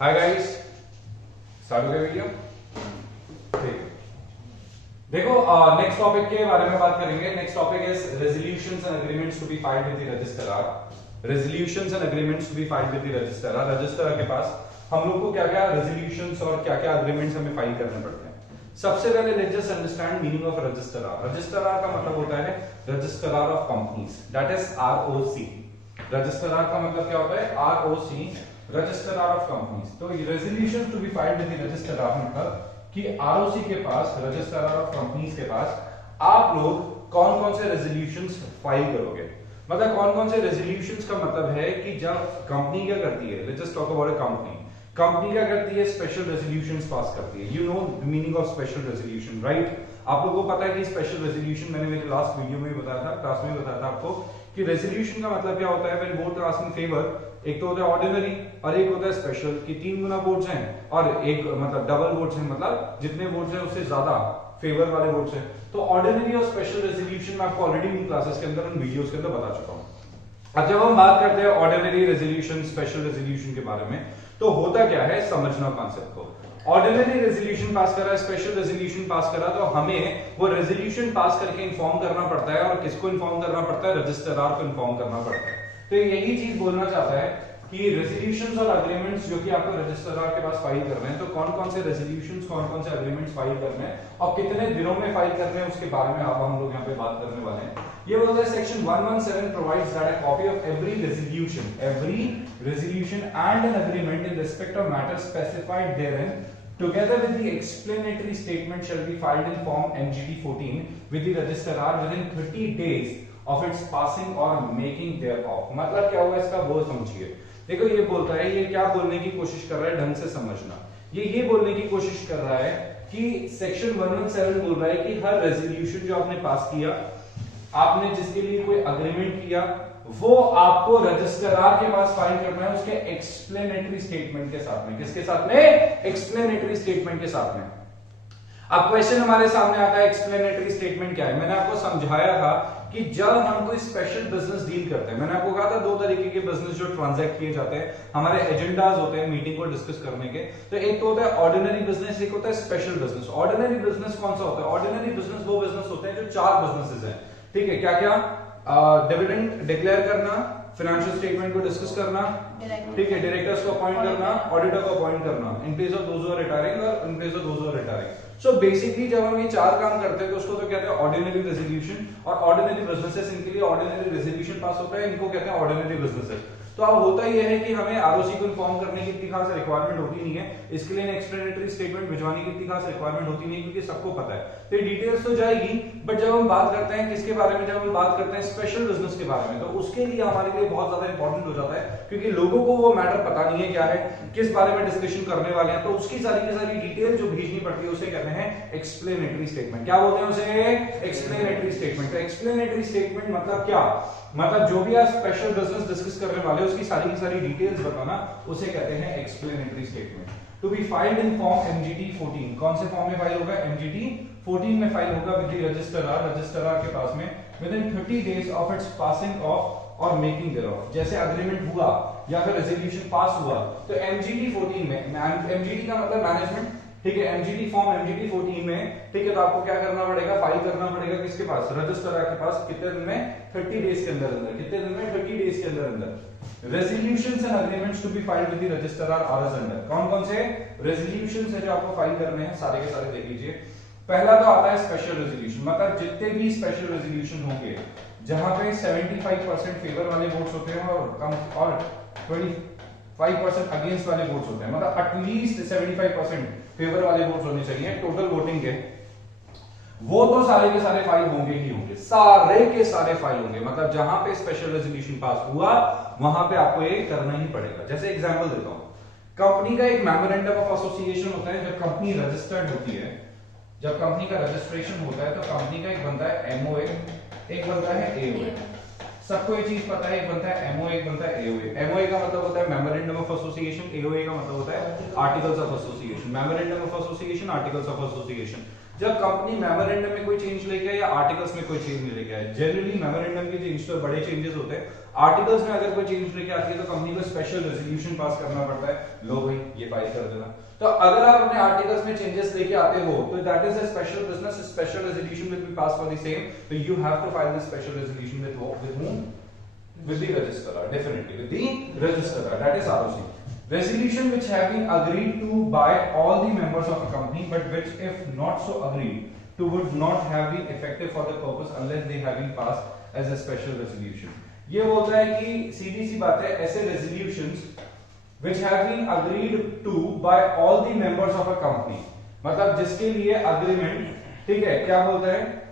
Hi guys, start हो गया video. ठीक, देखो नेक्स्ट टॉपिक के बारे में बात करेंगे। Next topic is resolutions and agreements to be filed with the registrar. Resolutions and agreements to be filed with the registrar. Registrar के पास हम लोग को क्या क्या रेजोल्यूशंस और क्या क्या एग्रीमेंट्स हमें फाइल करने पड़ते हैं। सबसे पहले let's just understand meaning of registrar. Registrar का मतलब होता है registrar of companies, that is ROC. Registrar का मतलब क्या होता है? ROC, registrar of companies. तो resolution to be filed with the registrar मतलब कि आरओसी के पास, रजिस्ट्रार ऑफ कंपनीज के पास आप लोग कौन कौन से रेजोल्यूशंस फाइल करोगे। मतलब कौन कौन से रेजोल्यूशंस का मतलब है कि जब कंपनी क्या करती है, let's just talk about a company. Company क्या करती है? स्पेशल रेजोल्यूशंस पास करती है। You know the meaning of special resolution, right? आप लोगों को पता है कि स्पेशल रेजोल्यूशन, मैंने मेरे लास्ट वीडियो में बताया था, क्लास में बताया था आपको कि रेजोल्यूशन का मतलब क्या होता है। When both are asking favour, एक तो होता है ऑर्डिनरी और एक होता है स्पेशल, कि 3 गुना वोट्स हैं और एक मतलब डबल वोट्स हैं, मतलब जितने वोट्स हैं उससे ज्यादा फेवर वाले वोट्स हैं। तो ऑर्डिनरी और स्पेशल रेजोल्यूशन मैं आपको ऑलरेडी इन क्लासेस के अंदर, उन वीडियोस के अंदर बता चुका हूं। अब जब हम बात करते हैं ऑर्डिनरी रेजोल्यूशन, स्पेशल रेजोल्यूशन के बारे में, तो होता क्या है, समझना कॉन्सेप्ट को। ऑर्डिनरी रेजोल्यूशन पास करा, स्पेशल रेजोल्यूशन पास करा, तो हमें वो रेजोल्यूशन पास करके इन्फॉर्म करना पड़ता है। और किसको इन्फॉर्म करना पड़ता है? रजिस्ट्रार को इन्फॉर्म करना पड़ता है। तो यही चीज बोलना चाहता है कि रेजोल्यूशंस और एग्रीमेंट्स जो कि आपको रजिस्ट्रार के पास फाइल करने हैं, तो कौन कौन से रेजोल्यूशंस, कौन कौन से एग्रीमेंट्स फाइल करने हैं और कितने दिनों में फाइल करने हैं, उसके बारे में अब हम लोग यहाँ पे बात करने वाले हैं। ये बोलता है section 117 provides that a copy of every resolution and an agreement in respect of matter specified therein together with the explanatory statement shall be filed in form MGT 14 with the registrar within 30 days of its passing or making thereof। मतलब क्या हुआ इसका, वो समझिए। देखो ये बोलता है, ये क्या बोलने की कोशिश कर रहा है, ढंग से समझना। ये बोलने की कोशिश कर रहा है कि सेक्शन 117 बोल रहा है कि हर रेजोल्यूशन जो आपने पास किया, आपने जिसके लिए कोई अग्रीमेंट किया, वो आपको रजिस्ट्रार के पास फाइल करना है उसके एक्सप्लेनेटरी स्टेटमेंट के साथ में। किसके साथ में? एक्सप्लेनेटरी स्टेटमेंट के साथ में। अब क्वेश्चन हमारे सामने आता है, एक्सप्लेनेटरी स्टेटमेंट क्या है? मैंने आपको समझाया था कि जब हम कोई स्पेशल बिजनेस डील करते हैं, मैंने आपको कहा था 2 तरीके के बिजनेस जो ट्रांजैक्ट किए जाते हैं, हमारे एजेंडाज होते हैं मीटिंग को डिस्कस करने के। तो एक तो होता है ऑर्डिनरी बिजनेस, एक होता है स्पेशल बिजनेस। ऑर्डिनरी बिजनेस कौन सा होता है? ऑर्डिनरी बिजनेस वो बिजनेस होते हैं जो 4 बिजनेसेस हैं, ठीक है? क्या क्या? डिविडेंड डिक्लेयर करना, फाइनेंशियल स्टेटमेंट को डिस्कस करना, ठीक है, डायरेक्टर्स को अपॉइंट करना, ऑडिटर को अपॉइंट करना, in place of those who are retiring और in place of those who are retiring. So basically जब हम ये 4 काम करते हैं तो उसको तो कहते हैं ऑर्डिनरी रेजोल्यूशन। और ऑर्डिनरी बिजनेसेस, इनके लिए ऑर्डिनरी रेजोल्यूशन पास होता है, इनको कहते हैं ऑर्डिनरी बिजनेसेस। तो अब होता यह है कि हमें आरओसी को इन्फॉर्म करने की इतनी खास रिक्वायरमेंट होती नहीं है, इसके लिए एक्सप्लेनेटरी स्टेटमेंट भिजवाने की इतनी खास रिक्वायरमेंट होती नहीं, क्योंकि सबको पता है। तो डिटेल्स तो जाएगी, बट जब हम बात करते हैं किसके बारे में, जब हम बात करते हैं स्पेशल बिजनेस के बारे में, तो उसके लिए हमारे लिए बहुत ज्यादा इंपॉर्टेंट हो जाता है, क्योंकि लोगों को वो मैटर पता नहीं है क्या है, किस बारे में डिस्कशन करने वाले हैं। तो उसकी सारी की सारी डिटेल जो भेजनी पड़ती है उसे कहते हैं एक्सप्लेनेटरी स्टेटमेंट। क्या बोलते हैं उसे? Explanatory statement. तो एक्सप्लेनेटरी स्टेटमेंट मतलब क्या? मतलब जो भी आप स्पेशल बिजनेस डिस्कस करने वाले हो उसकी सारी की सारी डिटेल्स बताना, उसे कहते हैं explanatory statement. To be filed in form MGT 14। कौन से फॉर्म में फाइल होगा? एमजीटी 14 में फाइल होगा विद द रजिस्ट्रार, रजिस्ट्रार के पास में with in 30 days of its passing of और मेकिंग देयरऑफ। जैसे एग्रीमेंट हुआ या फिर रेजोल्यूशन पास हुआ तो एमजीटी 14 में, एमजीटी का मतलब मैनेजमेंट, ठीक है, एमजीटी फॉर्म एमजीटी 14 में, ठीक है, तो आपको क्या करना पड़ेगा? फाइल करना पड़ेगा किसके पास? रजिस्ट्रार के पास। कितने दिन में? 30 डेज के अंदर अंदर। कितने दिन में? 30 डेज के अंदर अंदर। Resolutions and agreements to be filed with the registrar are as under. कौन कौन से रेजोल्यूशंस है जो आपको फाइल करने हैं? सारे के सारे देख लीजिए। पहला तो आता है स्पेशल रेजोल्यूशन। मतलब जितने भी स्पेशल रेजोल्यूशन होंगे जहां पे 75% फेवर वाले वोट्स होते हैं और कम और 25% अगेंस्ट वाले वोट्स होते हैं, मतलब एटलीस्ट 75% फेवर वाले वोट्स होने चाहिए टोटल वोटिंग के, वो तो सारे के सारे फाइल होंगे ही होंगे, सारे के सारे फाइल होंगे। मतलब जहां पे स्पेशल रेजोल्यूशन पास हुआ वहां पे आपको ये करना ही पड़ेगा। जैसे एग्जांपल देता हूं, कंपनी का एक मेमोरेंडम ऑफ एसोसिएशन होता है जब कंपनी रजिस्टर्ड होती है, जब कंपनी का रजिस्ट्रेशन होता है तो कंपनी का एक बनता है एमओए, एक बनता है एओए। सबको ये चीज पता है, एक बनता है एमओए, एक बनता है एओए। एमओए का मतलब होता है मेमोरेंडम ऑफ एसोसिएशन, एओए का मतलब होता है articles of association, memorandum of association, articles of association. जब कंपनी मेमोरेंडम में कोई चेंज लेके आए या आर्टिकल्स में कोई चेंज लेके आए, जनरली मेमोरेंडम के चेंज तो बड़े चेंजेस होते हैं, आर्टिकल्स में अगर कोई चेंज लेके आती है तो कंपनी को स्पेशल रेजोल्यूशन पास करना पड़ता है, लो भाई ये फाइल कर देना। तो अगर आप अपने आर्टिकल्स में चेंजेस लेके आते हो तो that is a special business, special resolution will be pass for the same, तो you have to file the special resolution with whom? With the registrar, definitely with the registrar, that is ROC. Resolution which have been agreed to by all the members of a company, but which if not so agreed to would not have been effective for the purpose unless they have been passed as a special resolution. ये बोलता है कि सीधी सी बात है, ऐसे resolutions which have been agreed to by all the members of a company, मतलब जिसके लिए agreement, ठीक है, क्या बोलता है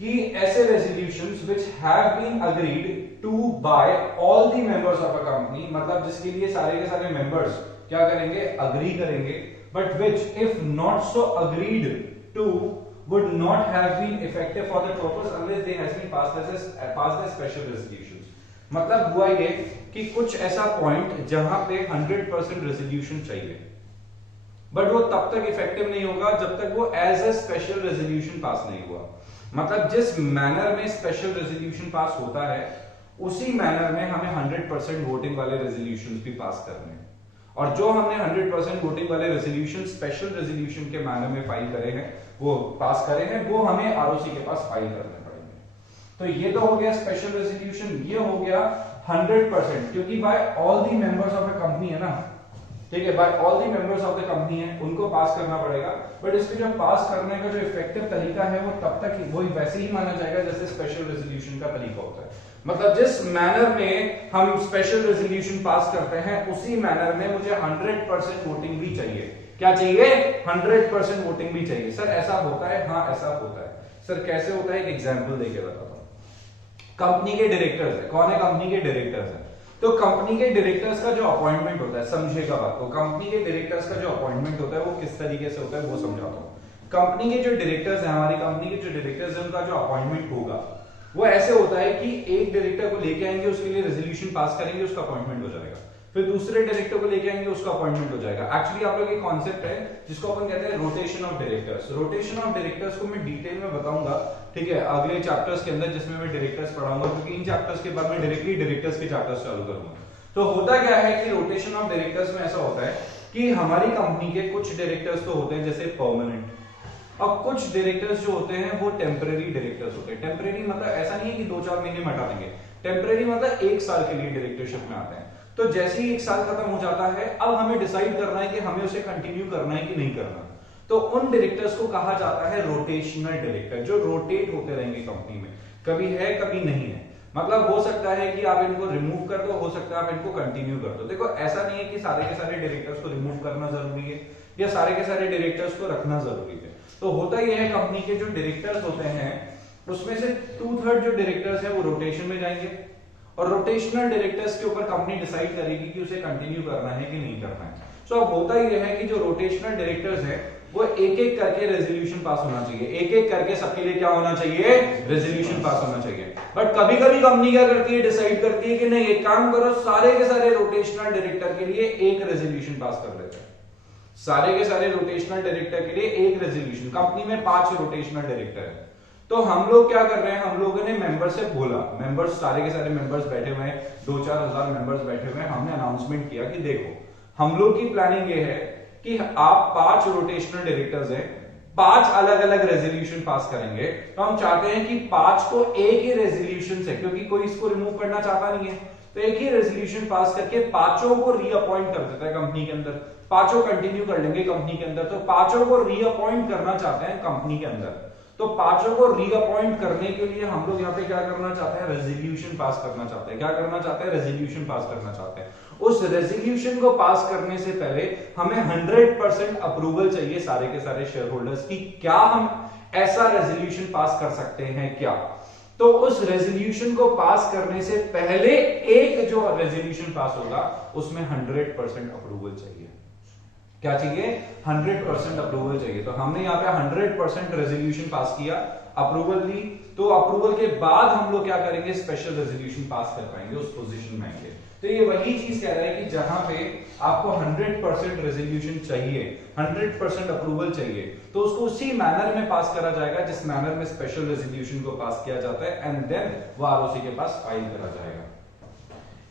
कि ऐसे resolutions which have been agreed to by all the members of a company, मतलब जिसके लिए सारे के सारे members क्या करेंगे, agree करेंगे, but which if not so agreed to would not have been effective for the purpose unless they has been passed as special resolutions। मतलब हुआ ये कि कुछ ऐसा पॉइंट जहां पे 100% रेजोल्यूशन चाहिए, बट वो तब तक इफेक्टिव नहीं होगा जब तक वो as a special resolution pass नहीं हुआ। मतलब जिस मैनर में स्पेशल रेजोल्यूशन पास होता है उसी मैनर में हमें 100% वोटिंग वाले रेजोल्यूशंस भी पास करने हैं, और जो हमने 100% वोटिंग वाले रेजोल्यूशन स्पेशल रेजोल्यूशन के मैनर में फाइल करे हैं, वो पास करे हैं, वो हमें आरओसी के पास फाइल करने पड़ेंगे। तो ये तो हो गया स्पेशल रेजोल्यूशन, ये हो गया 100%, क्योंकि by all the members of a company है ना, ठीक है, by all the members of the company है, उनको पास करना पड़ेगा, बट इसके जो पास करने का जो इफेक्टिव तरीका है वो तब तक वही वैसे ही माना जाएगा जैसे स्पेशल रेजोल्यूशन का तरीका होता है। मतलब जिस मैनर में हम स्पेशल रेजोल्यूशन पास करते हैं उसी मैनर में मुझे 100% वोटिंग भी चाहिए। क्या चाहिए? 100% वोटिंग भी चाहिए। सर ऐसा होता है? हाँ ऐसा होता है। सर कैसे होता है? एक एग्जांपल देके बताता हूं। कंपनी के डायरेक्टर्स है, कौन है कंपनी के डायरेक्टर्स है, तो कंपनी के डायरेक्टर्स का जो अपॉइंटमेंट होता है, समझिएगा बात को, कंपनी के डायरेक्टर्स का जो अपॉइंटमेंट होता है वो किस तरीके से होता है वो समझाता हूं। कंपनी के जो डायरेक्टर्स हैं, हमारी कंपनी के जो डायरेक्टर्स हैं, उनका जो अपॉइंटमेंट होगा वो ऐसे होता है कि एक डायरेक्टर को लेके आएंगे, उसके लिए रेजोल्यूशन पास करेंगे, उसका अपॉइंटमेंट हो जाएगा, फिर दूसरे डायरेक्टर को लेके आएंगे, उसका अपॉइंटमेंट हो जाएगा। एक्चुअली आप लोग एक कॉन्सेप्ट है जिसको अपन कहते हैं rotation of directors. Rotation of directors को मैं डिटेल में बताऊंगा, ठीक है, अगले चैप्टर्स के अंदर जिसमें मैं डायरेक्टर्स पढ़ाऊंगा, क्योंकि इन चैप्टर्स के बाद मैं डायरेक्टली डायरेक्टर्स के चैप्टर्स चालू करूंगा। तो होता क्या है कि रोटेशन ऑफ डायरेक्टर्स में ऐसा होता है कि हमारी कंपनी के कुछ डायरेक्टर्स तो होते हैं जैसे परमानेंट, और कुछ डायरेक्टर्स जो होते हैं वो टेम्परेरी डायरेक्टर्स होते हैं। टेम्परेरी मतलब ऐसा नहीं है कि 2-4 महीने में हटा देंगे, टेम्परेरी मतलब 1 साल के लिए डायरेक्टरशिप में आते हैं। तो जैसे ही 1 साल खत्म हो जाता है, अब हमें डिसाइड करना है कि हमें उसे कंटिन्यू करना है कि नहीं करना। तो उन डायरेक्टर्स को कहा जाता है रोटेशनल डायरेक्टर, जो रोटेट होते रहेंगे कंपनी में, कभी है कभी नहीं है। मतलब हो सकता है कि आप इनको रिमूव कर दो, हो सकता है आप इनको कंटिन्यू कर दो। देखो ऐसा नहीं है कि सारे के सारे डायरेक्टर्स को रिमूव करना जरूरी है या सारे के सारे डायरेक्टर्स को रखना जरूरी है। तो होता यह है, कंपनी के जो डायरेक्टर्स होते हैं उसमें से 2/3 जो डायरेक्टर्स हैं वो रोटेशन में जाएंगे, और रोटेशनल डायरेक्टर्स के ऊपर कंपनी डिसाइड करेगी कि उसे कंटिन्यू करना है कि नहीं करना है। सो अब होता यह है कि जो रोटेशनल डायरेक्टर्स हैं वो एक एक करके रेजोल्यूशन पास होना चाहिए, एक एक करके सबके लिए क्या होना चाहिए, रेजोल्यूशन पास होना चाहिए। बट कभी कभी कंपनी क्या करती है, डिसाइड करती है कि नहीं, एक काम करो, सारे के सारे रोटेशनल डायरेक्टर के लिए एक रेजोल्यूशन पास कर देते हैं। सारे के सारे रोटेशनल डायरेक्टर के लिए एक रेजोल्यूशन। कंपनी में 5 रोटेशनल डायरेक्टर है, तो हम लोग क्या कर रहे हैं, हम लोगों ने मेंबर से बोला, मेंबर्स सारे के सारे मेंबर्स बैठे हुए हैं, 2-4 हजार मेंबर्स बैठे हुए हैं, हमने अनाउंसमेंट किया कि देखो हम लोग की प्लानिंग ये है कि आप 5 रोटेशनल डायरेक्टर्स हैं, 5 अलग अलग रेजोल्यूशन पास करेंगे। तो हम चाहते हैं कि 5 को एक ही रेजोल्यूशन से, क्योंकि कोई इसको रिमूव करना चाहता नहीं है, तो एक ही रेजोल्यूशन पास करके 5 को रीअपॉइंट कर देता है कंपनी के अंदर, 5 कंटिन्यू कर लेंगे कंपनी के अंदर। तो 5 को रीअपॉइंट करना चाहते हैं कंपनी के अंदर, तो 5 को रीअपॉइंट करने के लिए हम लोग यहाँ पे क्या करना चाहते हैं, रेजोल्यूशन पास करना चाहते हैं। क्या करना चाहते हैं, रेजोल्यूशन पास करना चाहते हैं। उस रेजोल्यूशन को पास करने से पहले हमें 100% अप्रूवल चाहिए सारे के सारे शेयर होल्डर्स की, क्या हम ऐसा रेजोल्यूशन पास कर सकते हैं क्या। तो उस रेजोल्यूशन को पास करने से पहले एक जो रेजोल्यूशन पास होगा उसमें 100% अप्रूवल चाहिए। क्या चाहिए, 100% अप्रूवल चाहिए। तो हमने यहाँ पे 100% रेजोल्यूशन पास किया। अप्रूवल ली, तो अप्रूवल के बाद हम लोग क्या करेंगे, स्पेशल रेजोल्यूशन पास कर पाएंगे, उस पोजीशन में आएंगे। तो ये वही चीज कह रहा है कि जहां पे आपको 100% रेजोल्यूशन चाहिए, 100% अप्रूवल चाहिए, तो उसको उसी मैनर में पास करा जाएगा जिस मैनर में स्पेशल रेजोल्यूशन को पास किया जाता है, एंड देन वो आरओसी के पास फाइल करा जाएगा।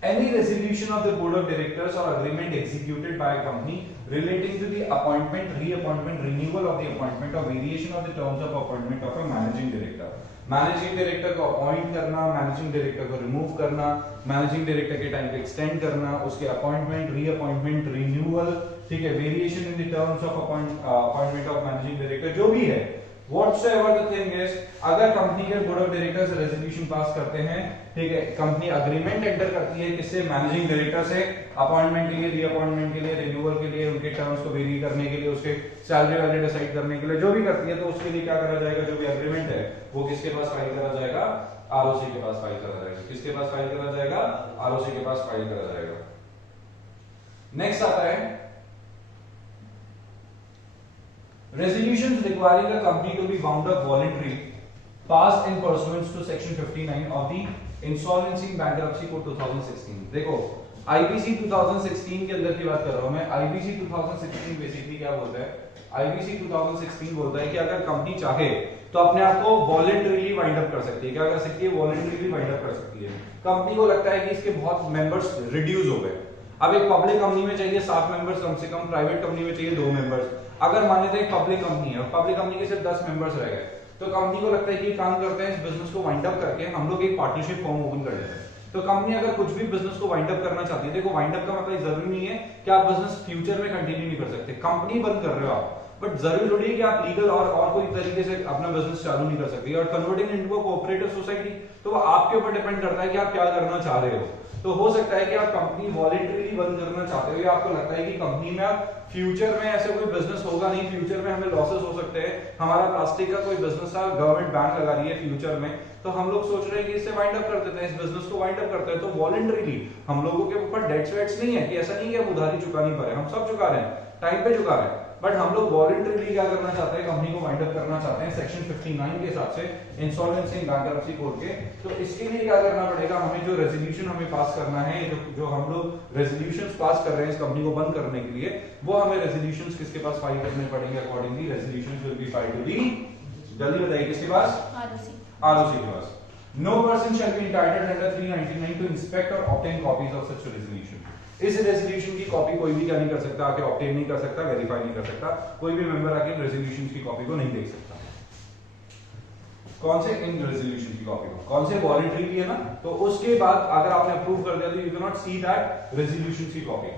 Any resolution of the board of directors or agreement executed by a company relating to the appointment, reappointment, renewal of the appointment or variation of the terms of appointment of a managing director. Managing director को appoint करना, managing director को remove करना, managing director के time पे extend करना, उसके appointment, reappointment, renewal, ठीक है, variation in the terms of appointment of managing director, जो भी है, whatsoever the thing is, अगर कंपनी के board of directors resolution pass करते हैं, ठीक है, कंपनी अग्रीमेंट एंटर करती है किससे, मैनेजिंग डायरेक्टर से, अपॉइंटमेंट के लिए, रीअपॉइंटमेंट के लिए, रिन्यूअल के लिए, उनके टर्म्स को वेरी करने के लिए, उसके सैलरी वैल्यू डिसाइड करने के लिए, जो भी करती है, तो उसके लिए क्या करा जाएगा, जो भी अग्रीमेंट है वो किसके पास फाइल करा जाएगा, आरओसी के पास फाइल करा जाएगा। किसके पास फाइल करा जाएगा, आरओसी के पास फाइल करा जाएगा। नेक्स्ट आता है resolutions requiring a company to be wound up voluntarily passed in pursuance to section 59 of the Insolvency and Bankruptcy Code 2016। देखो IBC 2016 के अंदर की बात कर रहा हूं मैं। IBC 2016 बेसिकली क्या बोलता है, IBC 2016 बोलता है कि अगर कंपनी चाहे तो अपने आप को वॉलंटरीली वाइंड अप कर सकती है। क्या कर सकती है, वॉलंटरीली वाइंड अप कर सकती है। कंपनी को लगता है कि इसके बहुत मेंबर्स रिड्यूस हो गए, अब एक पब्लिक कंपनी में चाहिए 7 मेंबर्स कम से कम, प्राइवेट कंपनी में चाहिए 2 मेंबर्स। अगर मान्यता एक पब्लिक कंपनी है और पब्लिक कंपनी के सिर्फ 10 मेंबर्स रह गए, तो कंपनी को लगता है कि काम करते हैं, इस बिजनेस को वाइंड अप करके हम लोग एक पार्टनरशिप फॉर्म ओपन कर देते हैं। तो कंपनी अगर कुछ भी बिजनेस को वाइंड अप करना चाहती है, देखो वाइंड अप का मतलब जरूरी नहीं है कि आप बिजनेस फ्यूचर में कंटिन्यू नहीं कर सकते, कंपनी बंद कर रहे हो आप, बट जरूरी थोड़ी है कि आप लीगल और कोई तरीके से अपना बिजनेस चालू नहीं कर सकते। और converting into a cooperative society, तो वो आपके ऊपर डिपेंड करता है कि आप क्या करना चाह रहे हो। तो हो सकता है कि आप कंपनी वॉलंटरीली बंद करना चाहते हो, या आपको लगता है कि कंपनी में आप फ्यूचर में ऐसे कोई बिजनेस होगा नहीं, फ्यूचर में हमें लॉसेस हो सकते हैं, हमारा प्लास्टिक का कोई बिजनेस था, गवर्नमेंट बैन लगा रही है फ्यूचर में, तो हम लोग सोच रहे हैं कि इससे वाइंड अप कर देते हैं, इस बिजनेस को वाइंड अप करते हैं। तो वॉलंटरीली हम लोगों के ऊपर डेट्स वेट्स नहीं है कि ऐसा नहीं है हम उधारी चुका नहीं पा रहे, हम सब चुका रहे हैं, टाइम पे चुका रहे हैं, बट हम लोग वॉलंटरीली क्या करना चाहते हैं, कंपनी को वाइंड अप करना चाहते हैं सेक्शन 59 के हिसाब से इंसॉल्वेंसी एंड बैंकरप्सी कोड के। तो इसके लिए क्या करना पड़ेगा, हमें जो रेजोल्यूशन हमें पास करना है, जो हम लोग रेजोल्यूशंस पास कर रहे हैं इस कंपनी को बंद करने के लिए, वो हमें रेजोल्यूशंस किसके पास फाइल करने पड़ेंगे, accordingly resolutions will be filed to the, जल्दी बताइए किसके पास, आरओसी के पास। No person shall be entitled under 399 to inspect or obtain copies of such resolution। इस रेजोल्यूशन की कॉपी कोई भी क्या नहीं कर सकता, आके ऑब्टेन नहीं कर सकता, वेरीफाई नहीं कर सकता, कोई भी मेंबर आके रेजोल्यूशन की कॉपी को नहीं देख सकता। कौन से, इन रेजोल्यूशन की कॉपी को, कौन से वॉलंटरी है ना, तो उसके बाद अगर आपने अप्रूव कर दिया तो you can not see that resolution की copy.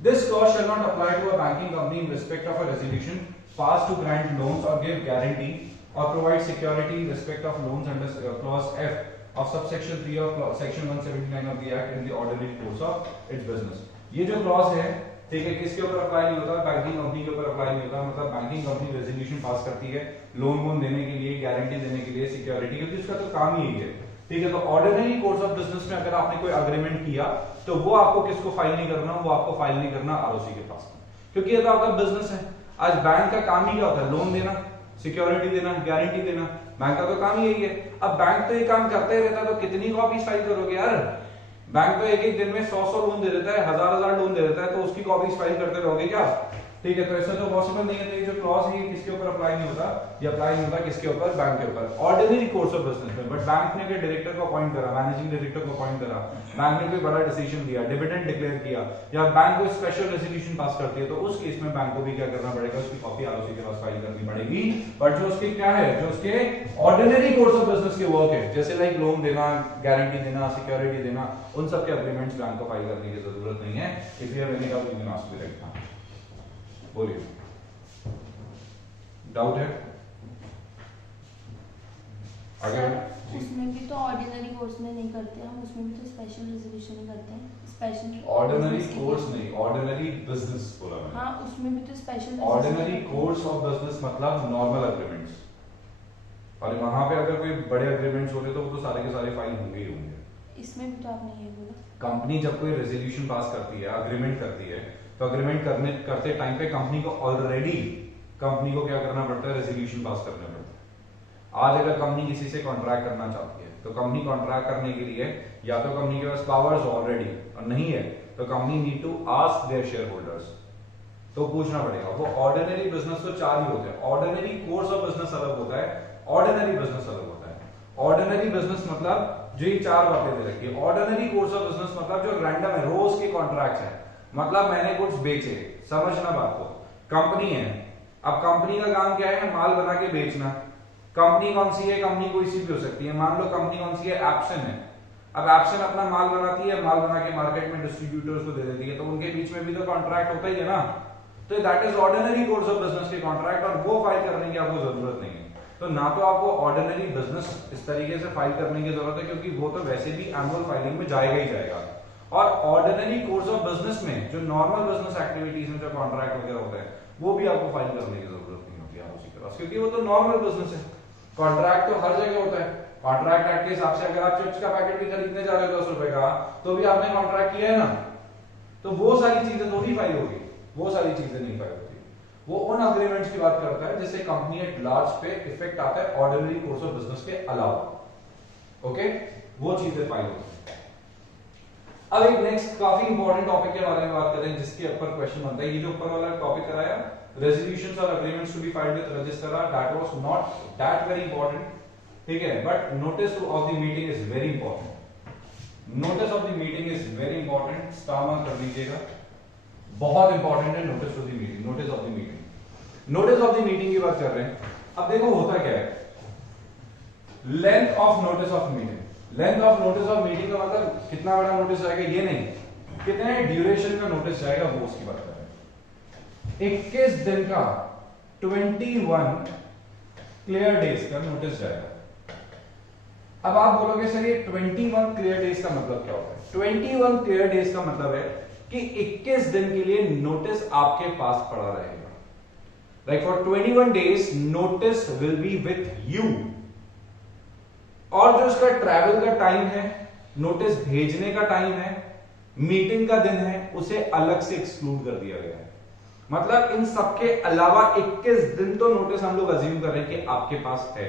This clause shall not apply to a banking company in respect of a resolution passed to grant loans or give guarantee or provide security in respect of loans under clause F of subsection 3 of section 179 of the act in the ordinary course of its business। ये जो clause है, ठीक है, किसके ऊपर apply नहीं होता, banking company के ऊपर अप्लाई नहीं होता। मतलब बैंकिंग कंपनी रेजोल्यूशन पास करती है लोन वोन देने के लिए, गारंटी देने के लिए, सिक्योरिटी, क्योंकि उसका तो काम ही यही है, ठीक है। तो ऑर्डिनरी कोर्स ऑफ बिजनेस में अगर आपने कोई अग्रीमेंट किया तो वो आपको किसको फाइल नहीं करना, वो आपको फाइल नहीं करना आरओसी के पास, क्योंकि ये तो आपका बिजनेस है। आज बैंक का काम ही क्या होता है, लोन देना, सिक्योरिटी देना, गारंटी देना, बैंक का तो काम ही यही है। अब बैंक तो ये काम करते ही रहता है, तो कितनी कॉपीज फाइल करोगे यार, बैंक तो एक दिन में 100 लोन दे देता है, 1000 लोन दे देता है, तो उसकी कॉपीज फाइल करते रहोगे क्या, ठीक है। तो ऐसा तो पॉसिबल नहीं है। तो ये जो क्लॉज है किसके ऊपर अप्लाई नहीं होता, ये अप्लाई नहीं होता किसके ऊपर, बैंक के ऊपर, ऑर्डिनरी कोर्स ऑफ बिजनेस में। बट बैंक ने अगर डायरेक्टर को अपॉइंट करा, मैनेजिंग डायरेक्टर को अपॉइंट करा, बैंक ने कोई बड़ा डिसीजन लिया, डिविडेंड डिक्लेयर किया, या बैंक कोई स्पेशल रेजोल्यूशन पास करती है, तो उस केस में बैंक को भी क्या करना पड़ेगा, उसकी कॉपी आरओसी के पास फाइल करनी पड़ेगी। बट जो उसके क्या है, जो उसके ऑर्डिनरी कोर्स ऑफ बिजनेस के वर्क है, जैसे लाइक लोन देना, गारंटी देना, सिक्योरिटी देना, उन सब के एग्रीमेंट्स बैंक को फाइल करने की जरूरत नहीं है। If you have any doubt you can ask direct. बोलिए, डाउट है आगे? उसमें भी तो ऑर्डिनरी कोर्स में नहीं करते हम, उसमें भी तो स्पेशल रेजोल्यूशन ही करते हैं। स्पेशल ऑर्डिनरी कोर्स नहीं, ऑर्डिनरी बिजनेस बोला मैंने। हाँ, उसमें भी तो special ordinary course of business मतलब नॉर्मल एग्रीमेंट्स, और वहां पे अगर कोई बड़े एग्रीमेंट्स होते तो वो तो सारे के सारे फाइल होंगे ही होंगे। इसमें भी तो आपने ये बोला, कंपनी जब कोई रेजोल्यूशन पास करती है, अग्रीमेंट करती है, तो अग्रीमेंट करते टाइम पे कंपनी को ऑलरेडी कंपनी को क्या करना पड़ता है, रेजोल्यूशन पास करने पड़ते हैं। आज अगर कंपनी किसी से कॉन्ट्रैक्ट करना चाहती है तो कंपनी कॉन्ट्रैक्ट करने के लिए या तो कंपनी के पास पावर्स ऑलरेडी और नहीं है तो company need to ask their shareholders, तो पूछना पड़ेगा। वो ऑर्डिनरी बिजनेस तो चार ही होते हैं, ऑर्डिनरी कोर्स ऑफ बिजनेस अलग होता है, ऑर्डिनरी बिजनेस अलग होता है। ऑर्डिनरी बिजनेस मतलब जो ये चार बातें दे रखी है। ऑर्डिनरी कोर्स ऑफ बिजनेस मतलब जो रैंडम है, रोज के कॉन्ट्रैक्ट्स हैं, मतलब मैंने कुछ बेचे, समझना बात को। कंपनी है, अब कंपनी का काम क्या है, माल बना के बेचना। कंपनी कौन सी है, कंपनी कोई सी भी हो सकती है। मान लो कंपनी कौन सी है, एप्सन है। अब एप्सन अपना माल बनाती है, माल बना के मार्केट में डिस्ट्रीब्यूटर्स को दे देती है, तो उनके बीच में भी तो कॉन्ट्रैक्ट होता ही है ना। तो that is ordinary course of business के कॉन्ट्रैक्ट, और वो फाइल करने की आपको जरूरत नहीं है। तो ना तो आपको ऑर्डिनरी बिजनेस इस तरीके से फाइल करने की जरूरत है, क्योंकि वो तो वैसे भी एनुअल फाइलिंग में जाएगा ही जाएगा। और ऑर्डिनरी कोर्स ऑफ बिजनेस में जो नॉर्मल बिजनेस एक्टिविटीज में जो कॉन्ट्रैक्ट वगैरह होता है वो भी आपको फाइल करने की जरूरत नहीं होती है उसी के पास, क्योंकि वो तो नॉर्मल बिजनेस है। कॉन्ट्रैक्ट तो हर जगह होता है। कॉन्ट्रैक्ट एक्ट के हिसाब से अगर आप चिप्स का पैकेट भी खरीदने जा रहे हो 10 रुपए का, तो भी आपने कॉन्ट्रैक्ट किया है ना। तो वो सारी चीजें थोड़ी फाइल होगी, वो सारी चीजें नहीं फाइल होती। वो उन अग्रीमेंट्स की बात करता है जिससे कंपनी एट लार्ज पे इफेक्ट आता है ऑर्डिनरी कोर्स ऑफ बिजनेस के अलावा। ओके, वो चीजें फाइल होती है। अब एक नेक्स्ट काफी इंपॉर्टेंट टॉपिक के बारे में बात करें जिसके ऊपर क्वेश्चन बनता है। ये जो ऊपर वाला टॉपिक कराया, रेजोल्यूशंस और agreements to be filed with registrar, that was not that very important, ठीक है, but notice of the meeting is very important. Notice of the meeting is very important, star mark कर दीजिएगा, बहुत important है notice of the meeting. Notice of the meeting, notice of the meeting की बात कर रहे हैं। अब देखो होता क्या है, length of notice of meeting. Length of notice of meeting का मतलब कितना बड़ा नोटिस जाएगा ये नहीं, कितने ड्यूरेशन का नोटिस जाएगा वो उसकी बात कर रहे हैं। 21 दिन का 21 क्लियर डेज का नोटिस जाएगा। अब आप बोलोगे सर ये 21 क्लियर डेज का मतलब क्या होता है? 21 क्लियर डेज का मतलब है कि 21 दिन के लिए नोटिस आपके पास पड़ा रहेगा। Like for 21 days notice will be with you. और जो इसका ट्रैवल का टाइम है, नोटिस भेजने का टाइम है, मीटिंग का दिन है, उसे अलग से एक्सक्लूड कर दिया गया है। मतलब इन सबके अलावा 21 दिन तो नोटिस हम लोग अज्यूम कर रहे हैं कि आपके पास है।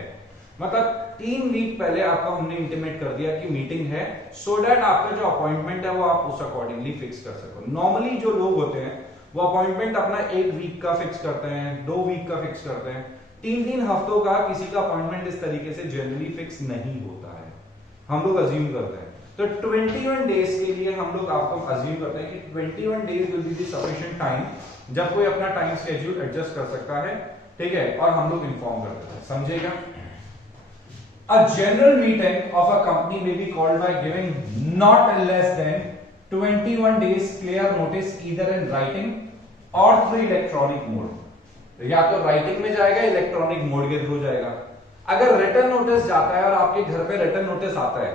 मतलब 3 वीक पहले आपको हमने इंटीमेट कर दिया कि मीटिंग है, सो दैट आपका जो अपॉइंटमेंट है वो आप उस अकॉर्डिंगली फिक्स कर सको। नॉर्मली जो लोग होते हैं वो अपॉइंटमेंट अपना 1 वीक का फिक्स करते हैं, 2 वीक का फिक्स करते हैं, 3 हफ्तों का किसी का अपॉइंटमेंट इस तरीके से जनरली फिक्स नहीं होता है, हम लोग अज्यूम करते हैं। तो 21 डेज के लिए हम लोग आपको अज्यूम करते हैं कि 21 days will be the sufficient time जब कोई अपना टाइम शेड्यूल एडजस्ट कर सकता है, ठीक है, और हम लोग इन्फॉर्म कर देते हैं। समझेगा? A general meeting of a company may be called by giving not less than 21 days clear notice either in writing or through electronic mode. या तो राइटिंग में जाएगा, इलेक्ट्रॉनिक मोड के थ्रू जाएगा। अगर रिटर्न नोटिस जाता है और आपके घर पे रिटर्न नोटिस आता है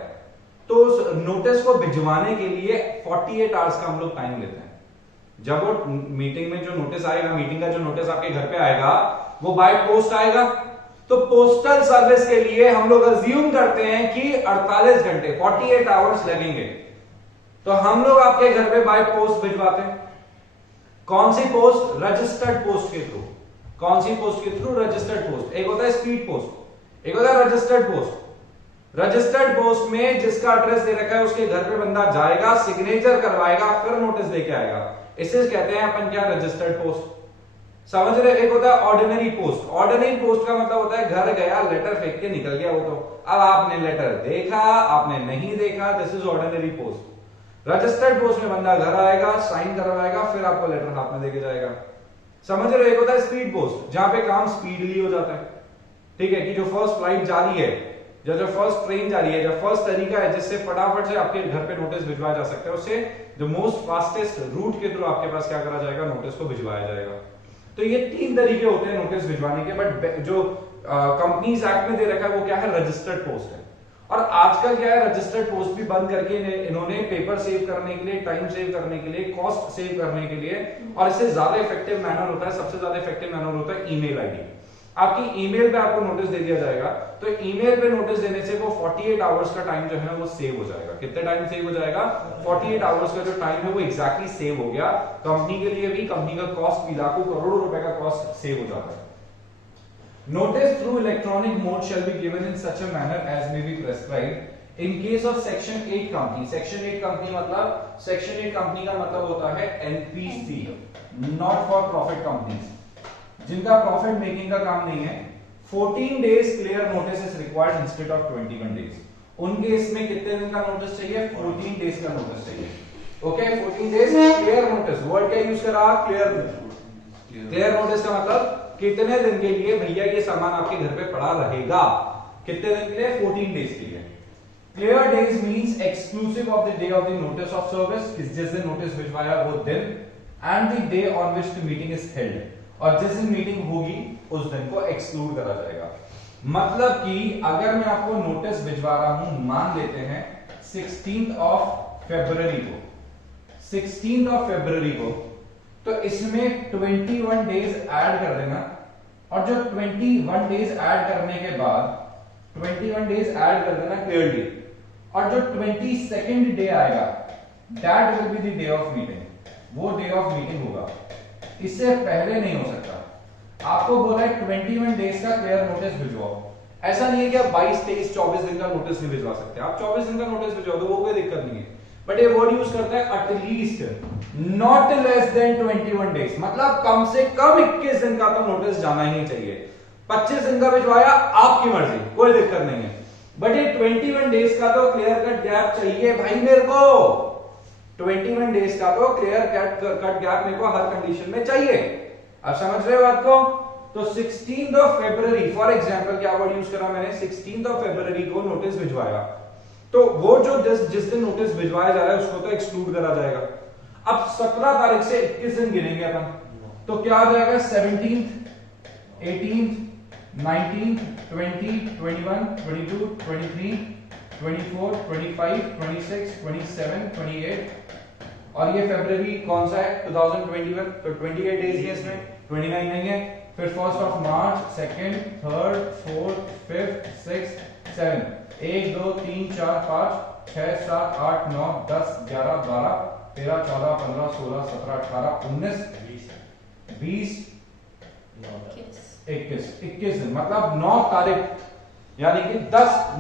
तो उस नोटिस को भिजवाने के लिए 48 आवर्स का हम लोग टाइम लेते हैं। जब वो मीटिंग में जो नोटिस आएगा, मीटिंग का जो नोटिस आपके घर पे आएगा वो बाय पोस्ट आएगा, तो पोस्टल सर्विस के लिए हम लोग अज्यूम करते हैं कि 48 घंटे 48 आवर्स लगेंगे। तो हम लोग आपके घर पे बाय पोस्ट भिजवाते हैं। कौन सी पोस्ट? रजिस्टर्ड पोस्ट के थ्रू। कौन सी पोस्ट के थ्रू? Registered post. एक होता है स्पीड पोस्ट, एक होता है रजिस्टर्ड पोस्ट। रजिस्टर्ड पोस्ट में जिसका एड्रेस दे रखा है उसके घर पे बंदा जाएगा, सिग्नेचर करवाएगा, फिर नोटिस देके आएगा। इसे कहते हैं अपन क्या? Registered post. समझ रहे? एक होता है ऑर्डिनरी पोस्ट। ऑर्डिनरी पोस्ट का मतलब होता है घर गया, लेटर फेंक के निकल गया वो तो। अब आपने लेटर देखा, आपने नहीं देखा, this is ordinary post. Registered post में बंदा घर आएगा, साइन करवाएगा, फिर आपको लेटर हाथ में देके जाएगा। समझ रहे? एक होता है स्पीड पोस्ट, जहां पे काम स्पीडली हो जाता है, ठीक है, कि जो फर्स्ट फ्लाइट जा रही है, जो फर्स्ट ट्रेन जा रही है, जो फर्स्ट तरीका है जिससे फटाफट से आपके घर पे नोटिस भिजवाया जा सकता है, उससे जो मोस्ट फास्टेस्ट रूट के थ्रू आपके पास क्या करा जाएगा? नोटिस को भिजवाया जाएगा। तो ये 3 तरीके होते हैं नोटिस भिजवाने के, बट जो कंपनीज एक्ट में दे रखा है वो क्या है? रजिस्टर्ड पोस्ट है। और आजकल क्या है, रजिस्टर्ड पोस्ट भी बंद करके इन्होंने पेपर सेव करने के लिए, टाइम सेव करने के लिए, कॉस्ट सेव करने के लिए, और इससे ज्यादा इफेक्टिव मैनर होता है, सबसे ज्यादा इफेक्टिव मैनर होता है ईमेल आईडी। आपकी ईमेल पे आपको नोटिस दे दिया जाएगा, तो ईमेल पे नोटिस देने से वो 48 आवर्स का टाइम जो है वो सेव हो जाएगा। कितने टाइम सेव हो जाएगा? 48 आवर्स का जो टाइम है वो एग्जैक्टली सेव हो गया। कंपनी के लिए भी, कंपनी का कॉस्ट भी, लाखों करोड़ों रुपए का कॉस्ट सेव हो जाता है। Notice through electronic mode shall be given in such a manner as may be prescribed in case of section 8 company. section 8 company मतलब section 8 company का मतलब होता है NPC, not for profit companies, जिनका profit making का काम नहीं है. 14 days clear notice is required instead of 21 days. उनके इसमें कितने दिन का नोटिस चाहिए? 14 डेज का नोटिस चाहिए. Okay, 14 days clear notice. Word क्या यूज करा? क्लियर. क्लियर नोटिस का मतलब कितने दिन के लिए भैया ये सामान आपके घर पे पड़ा रहेगा. कितने दिन के लिए? 14 डेज के लिए. Clear days means exclusive of the day of the notice of service, जिस दिन नोटिस भिजवाया वो दिन, and the day on which the meeting is held, और जिस दिन मीटिंग होगी उस दिन को एक्सक्लूड करा जाएगा. मतलब कि अगर मैं आपको नोटिस भिजवा रहा हूं, मान लेते हैं 16th ऑफ फरवरी को, 16th ऑफ फरवरी को, तो इसमें 21 डेज ऐड कर देना, और जो 21 डेज ऐड करने के बाद 21 डेज ऐड कर देना क्लियरली, और जो 22nd डे आएगा that will be the day of meeting. वो डे ऑफ मीटिंग होगा, इससे पहले नहीं हो सकता. आपको बोला है 21 डेज का क्लियर नोटिस भिजवाओ. ऐसा नहीं है कि आप 22, 23, 24 दिन का नोटिस नहीं भिजवा सकते. आप 24 दिन का नोटिस भिजवाओ तो वो कोई दिक्कत नहीं है. बट ये वर्ड यूज करता है at least, not less then 21 days. मतलब कम से कम 21 दिन का तो नोटिस जाना ही चाहिए. 25 दिन का भिजवाया आपकी मर्जी, कोई दिक्कत नहीं है. बट ये 21 डेज का तो क्लियर कट गैप चाहिए भाई मेरे को. 21 डेज का तो क्लियर कट गैप मेरे को हर कंडीशन में चाहिए. आप समझ रहे हो बात को? तो 16th of February for example क्या वर्ड यूज करा मैंने? 16th ऑफ फरवरी को नोटिस भिजवाया, तो वो जो जिस दिन नोटिस भिजवाया जा रहा है उसको तो एक्सक्लूड करा जाएगा. अब 17 तारीख से 21 दिन गिनेंगे अपन, तो क्या आ जाएगा? 17th, 18th, 19th, 20, 21, 22, 23, 24, 25, 26, 27, 28, और ये फरवरी कौन सा है? 2021, तो 28 डेज है इसमें, 29 नहीं है. फिर 1st of March, 2nd, 3rd, 4th, 5th, 6th, 7th, 1, 2, 3, 4, 5, 6, 7, 8, 9, 10, 11, 12, 13, 14, 15, 16, 17, 18, 19, 20, 21 दिन. मतलब 9 तारीख, यानी कि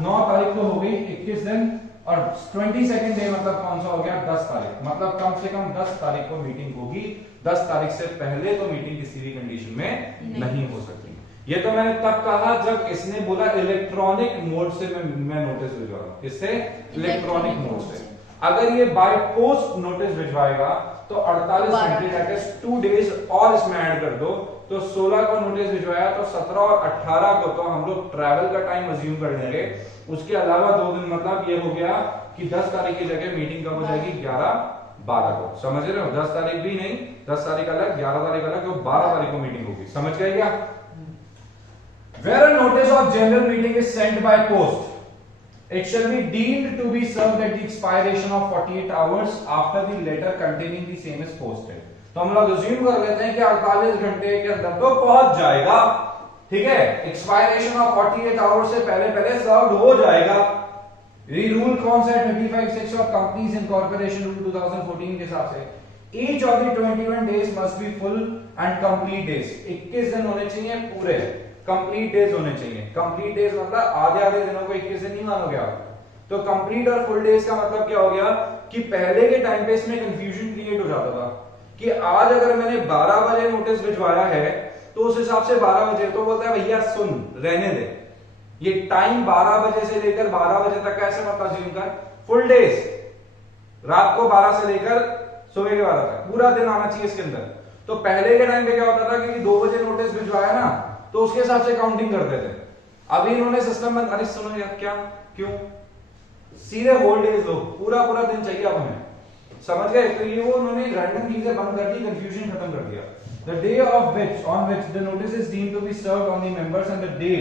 9 तारीख को हो गई 21 दिन, और 22nd डे मतलब कौन सा हो गया? 10 तारीख. मतलब कम से कम 10 तारीख को मीटिंग होगी. 10 तारीख से पहले तो मीटिंग किसी भी कंडीशन में नहीं हो सकती. ये तो मैंने तब कहा जब इसने बोला इलेक्ट्रॉनिक मोड से मैं नोटिस भिजवा रहा हूं. किससे? इलेक्ट्रॉनिक मोड से. अगर ये बाय पोस्ट नोटिस भिजवाएगा तो 48 घंटे दैट इज 2 डेज और इसमें ऐड कर दो, तो 16 को नोटिस भिजवाया तो 17 और 18 को तो हम लोग ट्रैवल का टाइम अज्यूम कर लेंगे. उसके अलावा 2 दिन, मतलब ये हो गया कि 10 तारीख की जगह मीटिंग कब हो जाएगी? 11-12 को. समझ रहे हो? 10 तारीख भी नहीं, 10 तारीख अलग, 11 तारीख अलग, तो 12 तारीख को मीटिंग होगी. समझ गए क्या? Where a notice of general meeting is sent by post, it shall be deemed to be served at the expiration of 48 hours after the letter containing the same is posted. तो हम लोग assume कर लेते हैं कि 48 घंटे के अंदर तो पहुंच जाएगा. ठीक है, एक्सपायरेशन ऑफ 48 आवर्स से पहले सर्व्ड हो जाएगा. ये रूल कौन सा है? 25(6) ऑफ कंपनीज इनकॉर्पोरेशन रूल 2014 के हिसाब से. Each of the 21 days must be full and complete days. 21 दिन होने चाहिए पूरे, कंप्लीट डेज होने चाहिए. कंप्लीट डेज मतलब आधे दिनों को 21 दिन नहीं मानोगे आप. तो कंप्लीट और फुल डेज का मतलब क्या हो गया कि पहले के टाइम पे इसमें कंफ्यूजन क्रिएट हो जाता था कि आज अगर मैंने 12 बजे नोटिस भिजवाया है तो उस हिसाब से 12 बजे, तो बोलता है भैया सुन रहने दे, ये टाइम 12 बजे से लेकर 12 बजे तक कैसे मत अज्यूम कर. फुल डेज, रात को 12 से लेकर सुबह के 12 तक पूरा दिन आना चाहिए इसके अंदर. तो पहले के टाइम पे क्या होता था कि 2 बजे नोटिस भिजवाया ना तो उसके हिसाब से काउंटिंग करते थे. अभी इन्होंने सिस्टम में, अरे सुनो यार, क्या क्यों सीधे होल डेज लो, पूरा दिन चाहिए अब हमें. समझ गए? तो ये वो उन्होंने रैंडम चीजें बंद कर दी, कंफ्यूजन खत्म कर दिया. The day of which on which the notice is deemed to be served on the members and the day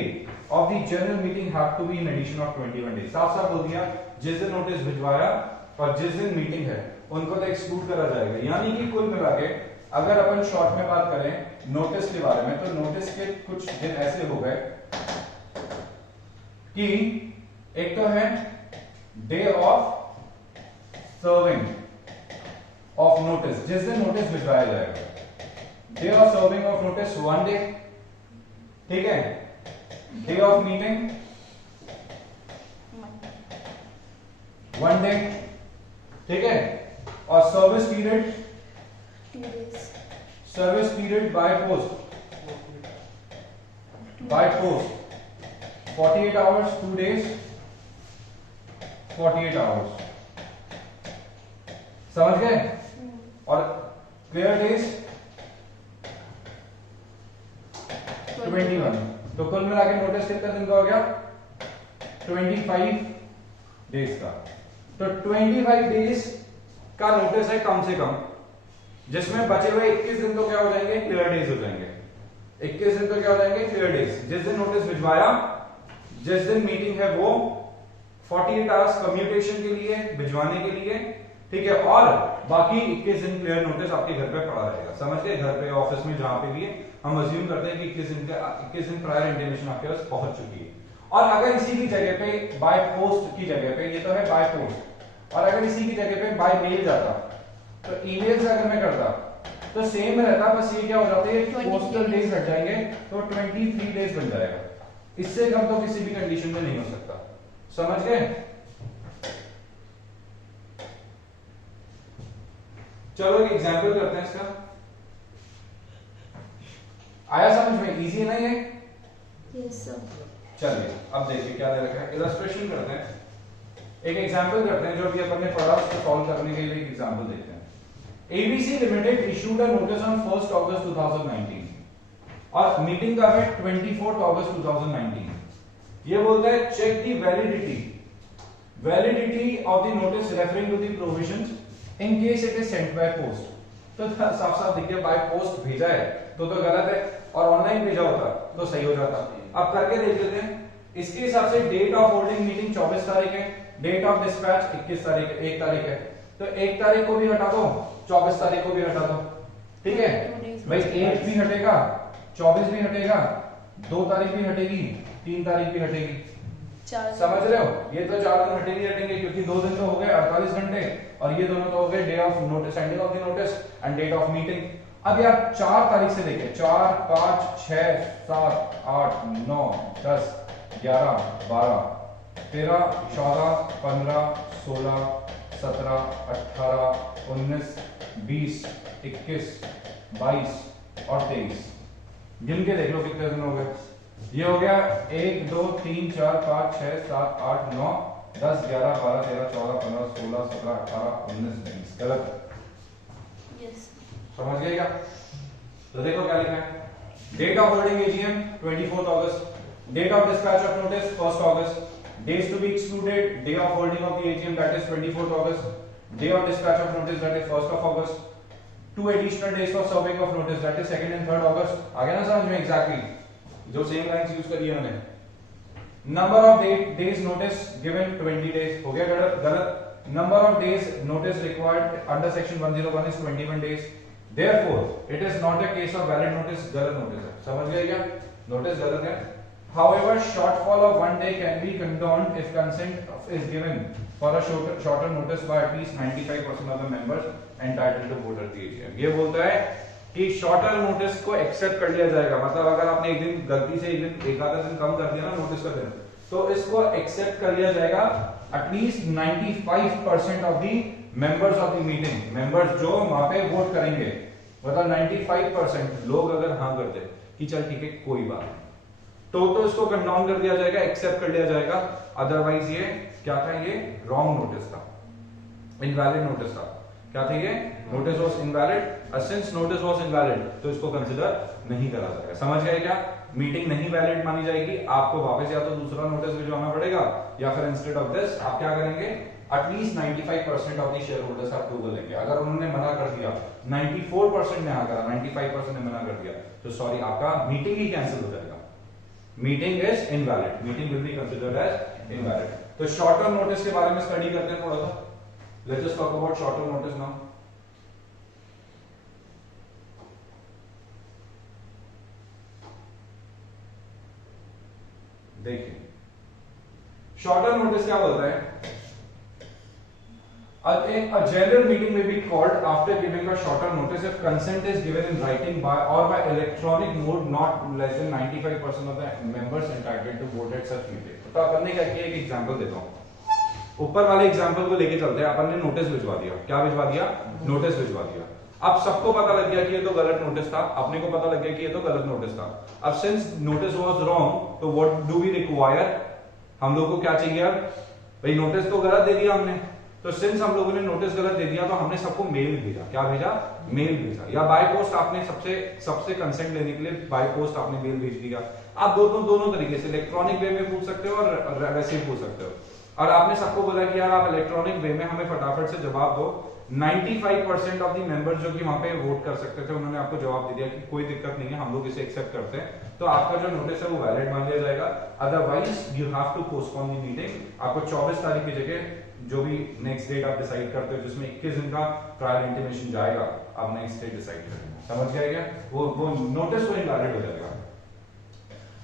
of the general meeting have to be in addition of 21 days. साफ बोल दिया, जिस दिन notice भिजवाया और जिस दिन meeting है उनको तो एक्सक्लूड करा जाएगा. यानी कि कुल मिला के अगर अपन शॉर्ट में बात करें नोटिस के बारे में, तो नोटिस के कुछ दिन ऐसे हो गए कि एक तो है day of serving of notice, जिस दिन नोटिस भिजवाया जाएगा. Day of serving of notice 1 day, ठीक है. डे ऑफ मीटिंग 1 डे, ठीक है। और service period 2 days. Service period by post 48 hours, 2 days 48 hours, समझ गए। और क्लियर डेज 21। तो कुल मिला के नोटिस कितने दिन का हो गया? 25 डेज का। तो 25 डेज का नोटिस है कम से कम, जिसमें बचे हुए 21 दिन तो क्या हो जाएंगे? क्लियर डेज हो जाएंगे। 21 दिन तो क्या हो जाएंगे? Clear days. जिस दिन नोटिस भिजवाया, जिस दिन मीटिंग है, वो 48 आवर्स कम्युनिकेशन के लिए, भिजवाने के लिए, ठीक है। और बाकी 21 दिन क्लियर नोटिस आपके घर पे पड़ा रहेगा। समझ गए? घर पे, ऑफिस में, जहां पे भी है, हम अज्यूम करते हैं कि 21 दिन प्रायर इंटीमेशन आपके पास पहुंच चुकी है। और अगर इसी की जगह पे बाय पोस्ट की जगह पे, ये तो है बाय पोस्ट, और अगर इसी की जगह पे बाय मेल जाता, तो ईमेल से अगर मैं करता तो सेम रहता, बस ये क्या हो जाता है, पोस्टल डेज हट जाएंगे, तो 23 डेज बन जाएगा। इससे कम तो किसी भी कंडीशन में नहीं हो सकता। समझ गए? चलो एक एग्जांपल करते हैं इसका। आया समझ में? इजी है ना ये? Yes sir. चलिए अब देखिए क्या दे रखा है, इलस्ट्रेशन करते हैं, एक एग्जांपल करते हैं जो भी अपन ने पढ़ा उसको सॉल्व करने के लिए एक एग्जांपल देखते हैं। ABC limited issued a notice on 1 अगस्त 2019 और मीटिंग का है 24 अगस्त 2019। ये बोलता है check the validity of the notice referring to the provisions in case it is sent by post. तो साफ साफ दिख गया बाय पोस्ट भेजा है तो गलत है, और ऑनलाइन भेजा होता तो सही हो जाता। अब करके देख लेते हैं। इसके हिसाब से डेट ऑफ होल्डिंग मीटिंग 24 तारीख है, डेट ऑफ डिस्पैच 21 तारीख, 1 तारीख है, तो 1 तारीख को भी हटा दो, 24 तारीख को भी हटा दो, ठीक है भाई। 1 भी हटेगा, 24 भी हटेगा, 2 तारीख भी हटेगी, 3 तारीख भी हटेगी। समझ रहे हो? ये तो 4 दिन हटेंगे क्योंकि 2 दिन तो हो गए 48 घंटे, और ये दोनों तो हो गए day of notice, sending of the notice and date of meeting. अब यार 4 तारीख से लेके 4, 5, 6, 7, 8, 9, 10, 11, 12, 13, 14, 15, 16, 17, 18, 19, 20, 21, 22 और 23, गिन के देख लो कितने दिन हो गए। ये हो गया 1, 2, 3, 4, 5, 6, 7, 8, 9, 10, 11, 12, 13, 14, 15, 16, 17, 18, 19, 20। गलत? यस। समझ गए क्या? तो देखो क्या लिखा है। Date of holding AGM 24 August, date of dispatch of notice 1 August, days to be excluded, day of holding of the AGM that is 24 August, day of dispatch of notice that is 1 August, 2 additional days for serving of notice that is 2nd and 3rd अगस्त। आ गया ना समझ में? Exactly जो same lines use करी है मैंने। Number of days notice given 20 days, हो गया गलत। Number of days notice required under section 101 is 21 days, therefore it is not a case of valid notice. गलत नोटिस है। समझ गए क्या? नोटिस गलत है। However, shortfall of 1 day can be condoned if consent is given for a shorter notice by at least 95% of the members entitled to vote at the AGM। ये बोलता है कि शॉर्टर नोटिस को एक्सेप्ट कर लिया जाएगा। मतलब अगर आपने एक दिन गलती से एक आधा दिन कम कर दिया ना नोटिस का दिन, तो इसको एक्सेप्ट कर लिया जाएगा at least 95% of the members of the meeting. Members जो वहां पे वोट करेंगे, मतलब 95% लोग अगर हाँ कर दे कि चल ठीक है कोई बात नहीं, तो इसको कंडोन कर दिया जाएगा, एक्सेप्ट कर लिया जाएगा। अदरवाइज ये क्या था? ये रॉन्ग नोटिस था, इनवैलिड नोटिस था। क्या था ये? Notice was invalid. Since notice was invalid तो इसको कंसीडर नहीं करा जाएगा। समझ गए क्या? मीटिंग नहीं वैलिड मानी जाएगी, आपको वापस या तो दूसरा नोटिस भिजवाना पड़ेगा, या फिर इंस्टेड ऑफ दिस आप क्या करेंगे? At least 95% of the share holders का अप्रूवल लेंगे। अगर उन्होंने मना कर दिया, 94% ने हाँ करा, 95% ने मना कर दिया, तो सॉरी आपका मीटिंग ही कैंसिल हो जाएगा। Meeting is invalid, meeting will be considered as invalid. तो शॉर्टर नोटिस के बारे में स्टडी करते हैं थोड़ा सा। Let's just talk about shorter notice now. देखिए शॉर्टर नोटिस क्या बोलता है? A general meeting may be called after giving a shorter notice if consent is given in writing by or by electronic mode not less than 95% of the members entitled to vote at such meeting. तो अपन ने क्या किया, एक example देता हूँ। ऊपर वाले example को लेके चलते हैं। अपन ने नोटिस भिजवा दिया। क्या भिजवा दिया? नोटिस भिजवा दिया। अब सबको पता लग गया कि ये तो गलत नोटिस था, अपने को पता लग गया कि ये तो गलत नोटिस था। अब सिंस नोटिस वाज रॉन्ग, तो व्हाट डू वी रिक्वायर? हम लोग को क्या चाहिए? अब भाई नोटिस तो गलत दे दिया हमने, तो सिंस हम लोगों ने नोटिस गलत दे दिया तो हमने सबको मेल भेजा। क्या भेजा? मेल भेजा। या बाय पोस्ट आपने सबसे कंसेंट लेने के लिए बाय पोस्ट आपने मेल भेज दिया। आप दोनों तरीके से इलेक्ट्रॉनिक वे में पूछ सकते हो और वैसे ही पूछ सकते हो। और आपने सबको बोला कि यार आप इलेक्ट्रॉनिक वे में हमें फटाफट से जवाब दो। 95% ऑफ दी मेंबर्स जो कि वहां पे वोट कर सकते थे उन्होंने आपको जवाब दे दिया कि कोई दिक्कत नहीं है, हम लोग इसे एक्सेप्ट करते हैं, तो आपका जो नोटिस है वो वैलिड मान लिया जाएगा। Otherwise you have to postpone the meeting. आपको 24 तारीख की जगह जो भी नेक्स्ट डेट आप डिसाइड करते हो जिसमें 21 दिन का ट्रायल इंटीमेशन जाएगा, आप नेक्स्ट डेट डिसाइड करेंगे। समझ गए क्या? वो नोटिस वो इनवैलिड हो जाएगा।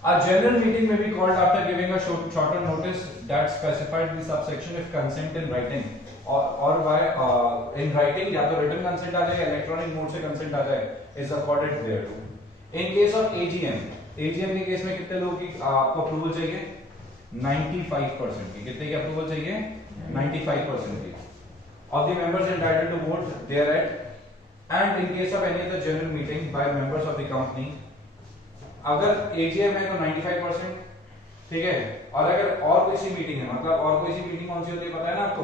A general meeting may be called after giving a shorter notice that specified the subsection if consent in writing or by in writing, या तो written consent आ जाए, electronic mode से consent आ जाए, is accorded thereto. In case of AGM के case में कितने लोगों की आपको अप्रूवल चाहिए? 95% की। कितने की अप्रूवल चाहिए? 95% की। Of the members entitled to vote thereat, and in case of any other general meeting by members of the company, अगर एजीएम है तो 95%, ठीक है। और अगर और कोई सी मीटिंग है, मतलब और कोई सी मीटिंग कौन सी होती है पता है ना आपको?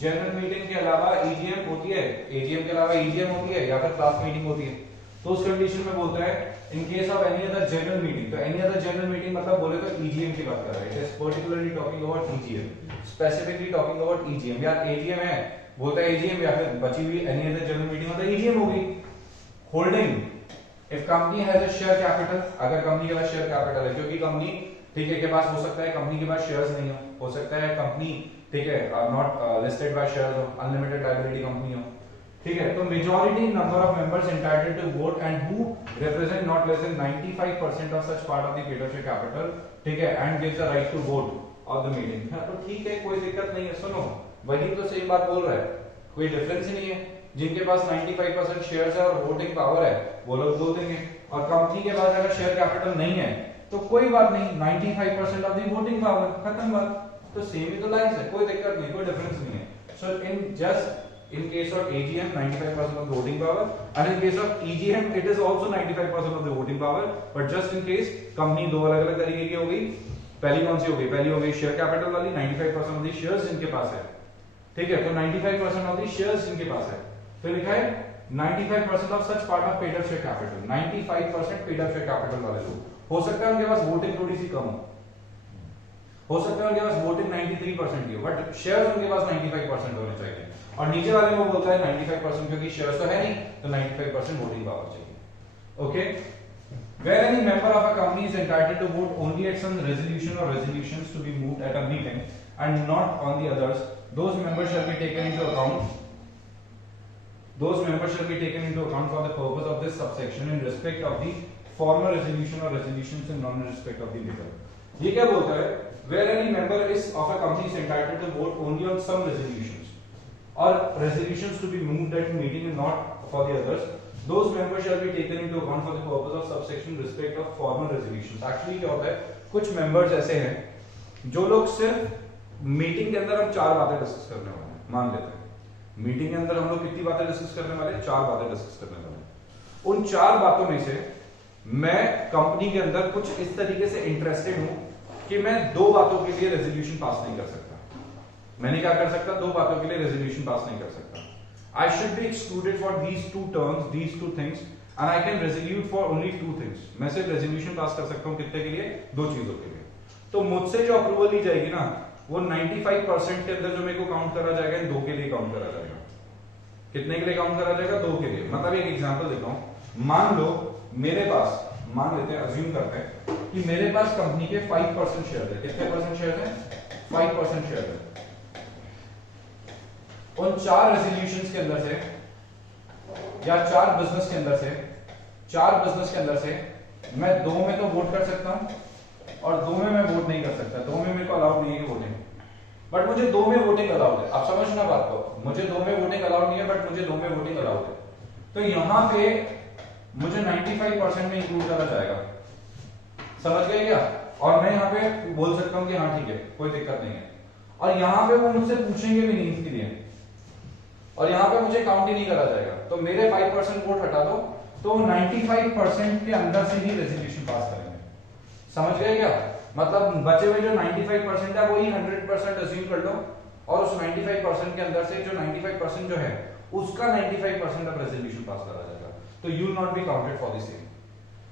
जनरल मीटिंग के अलावा ईजीएम होती है, एजीएम के अलावा ईजीएम होती है या फिर क्लास मीटिंग होती है। तो उस कंडीशन में बोलता है इन case of any other general meeting. तो एनी अदर जनरल मीटिंग मतलब बोले तो ईजीएम की बात कर रहा है। It is particularly talking about EGM, specifically talking about EGM. या एजीएम है, बोलता है एजीएम, या फिर बची हुई एनी अदर जनरल मीटिंग मतलब ईजीएम होगी। Holding, If company has a share capital, अगर कंपनी के पास शेयर कैपिटल है, क्योंकि कंपनी ठीक है के पास हो सकता है कंपनी के पास शेयर्स नहीं हो सकता है कंपनी ठीक है नॉट लिस्टेड बाय शेयर्स हो, अनलिमिटेड लायबिलिटी कंपनी हो, ठीक है। तो majority number of members entitled to vote and who represent not less than 95% of such part of the paid share capital, ठीक है, and gives a right to vote of the meeting. तो ठीक है, कोई दिक्कत नहीं है। सुनो, वही तो सही बात बोल रहा है, कोई डिफरेंस ही नहीं है। जिनके पास 95% शेयर्स है और वोटिंग पावर है वो लोग बोल देंगे, और कंपनी के पास अगर शेयर कैपिटल नहीं है तो कोई बात नहीं, 95% ऑफ द वोटिंग पावर, खत्म बात। तो सेम ही तो लाइंस है, कोई दिक्कत नहीं, कोई डिफरेंस नहीं है। सो in case of AGM 95% of the voting power, and in case of EGM it is also 95% of the voting power, but just in case company दो अलग अलग तरीके की हो गई। पहली कौन सी हो गई? पहली हो गई शेयर कैपिटल वाली, 95% ऑफ द शेयर्स जिनके पास है, ठीक है, तो 95% ऑफ द शेयर्स जिनके पास है। तो लिखा है 95% of such part of paid up share capital, 95% paid up share capital वाले लोग। हो सकता है उनके पास वोटिंग थोड़ी सी कम हो सकता है उनके पास वोटिंग 93% की हो, बट शेयर्स उनके पास 95% होने चाहिए। और नीचे वाले में बोलता है 95% क्योंकि शेयर्स तो है नहीं, तो 95% वोटिंग पावर चाहिए। Okay, where any member of a company is entitled to vote only at some resolution or resolutions to be moved at a meeting and not on the others, those members shall be taken into account for the purpose of this subsection in respect of the former resolution or resolutions in non-respect of the later. ये क्या बोलता है? Where any member is of a company is entitled to vote only on some resolutions or resolutions to be moved at meeting and not for the others, those members shall be taken into account for the purpose of subsection respect of former resolutions. Actually क्या होता है, कुछ members ऐसे हैं जो लोग सिर्फ meeting के अंदर हम 4 बातें डिस्कस करने वाले हैं। मान लेते हैं मीटिंग के अंदर हम लोग कितनी बातें डिस्कस करने वाले हैं? 4 बातें डिस्कस करने वाले हैं। उन 4 बातों में से मैं कंपनी के अंदर कुछ इस तरीके से इंटरेस्टेड हूं कि मैं 2 बातों के लिए रेजोल्यूशन पास नहीं कर सकता। मैंने क्या कर सकता? 2 बातों के लिए रेजोल्यूशन पास नहीं कर सकता। I should be excluded for these 2 terms, these 2 things, and I can resolute for only 2 things. मैं सिर्फ रेजोल्यूशन पास कर सकता हूं कितने के लिए? 2 चीजों के लिए। तो मुझसे जो अप्रूवल ली जाएगी ना, वो 95% के अंदर जो मेरे को काउंट करा जाएगा, इन 2 के लिए काउंट करा जाएगा। कितने के लिए काउंट करा जाएगा? 2 के लिए। मतलब एक एग्जांपल देता हूं। मान लो मेरे पास, मान लेते हैं, अज्यूम करते हैं कि मेरे पास कंपनी के 5% शेयर है। कितने परसेंट शेयर है? 5% शेयर है। उन 4 रेजोल्यूशंस के अंदर से या 4 बिजनेस के अंदर से मैं 2 में तो वोट कर सकता हूं और 2 में मैं वोट नहीं कर सकता। 2 में मेरे को अलाउड नहीं है कि वोटिंग, बट मुझे 2 में वोटिंग अलाउड है। आप समझना बात को, मुझे 2 में वोटिंग अलाउड नहीं है बट मुझे 2 में वोटिंग अलाउड है। तो यहां पे मुझे 95% में इंक्लूड करा जाएगा, समझ गए क्या? और मैं यहाँ पे बोल सकता हूँ कि हाँ ठीक है कोई दिक्कत नहीं है, और यहाँ पे वो मुझसे पूछेंगे भी नहीं इसके लिए, और यहाँ पे मुझे काउंट ही नहीं करा जाएगा। तो मेरे 5% वोट हटा दो तो 95% के अंदर से ही रेजोल्यूशन पास करेंगे, समझ गए क्या? मतलब बचे हुए जो 95% है वही 100% अज्यूम कर लो, और उस 95% के अंदर से जो 95% जो है उसका 95% ऑफ रेजोल्यूशन पास करा जाएगा। तो you will not be counted for the same.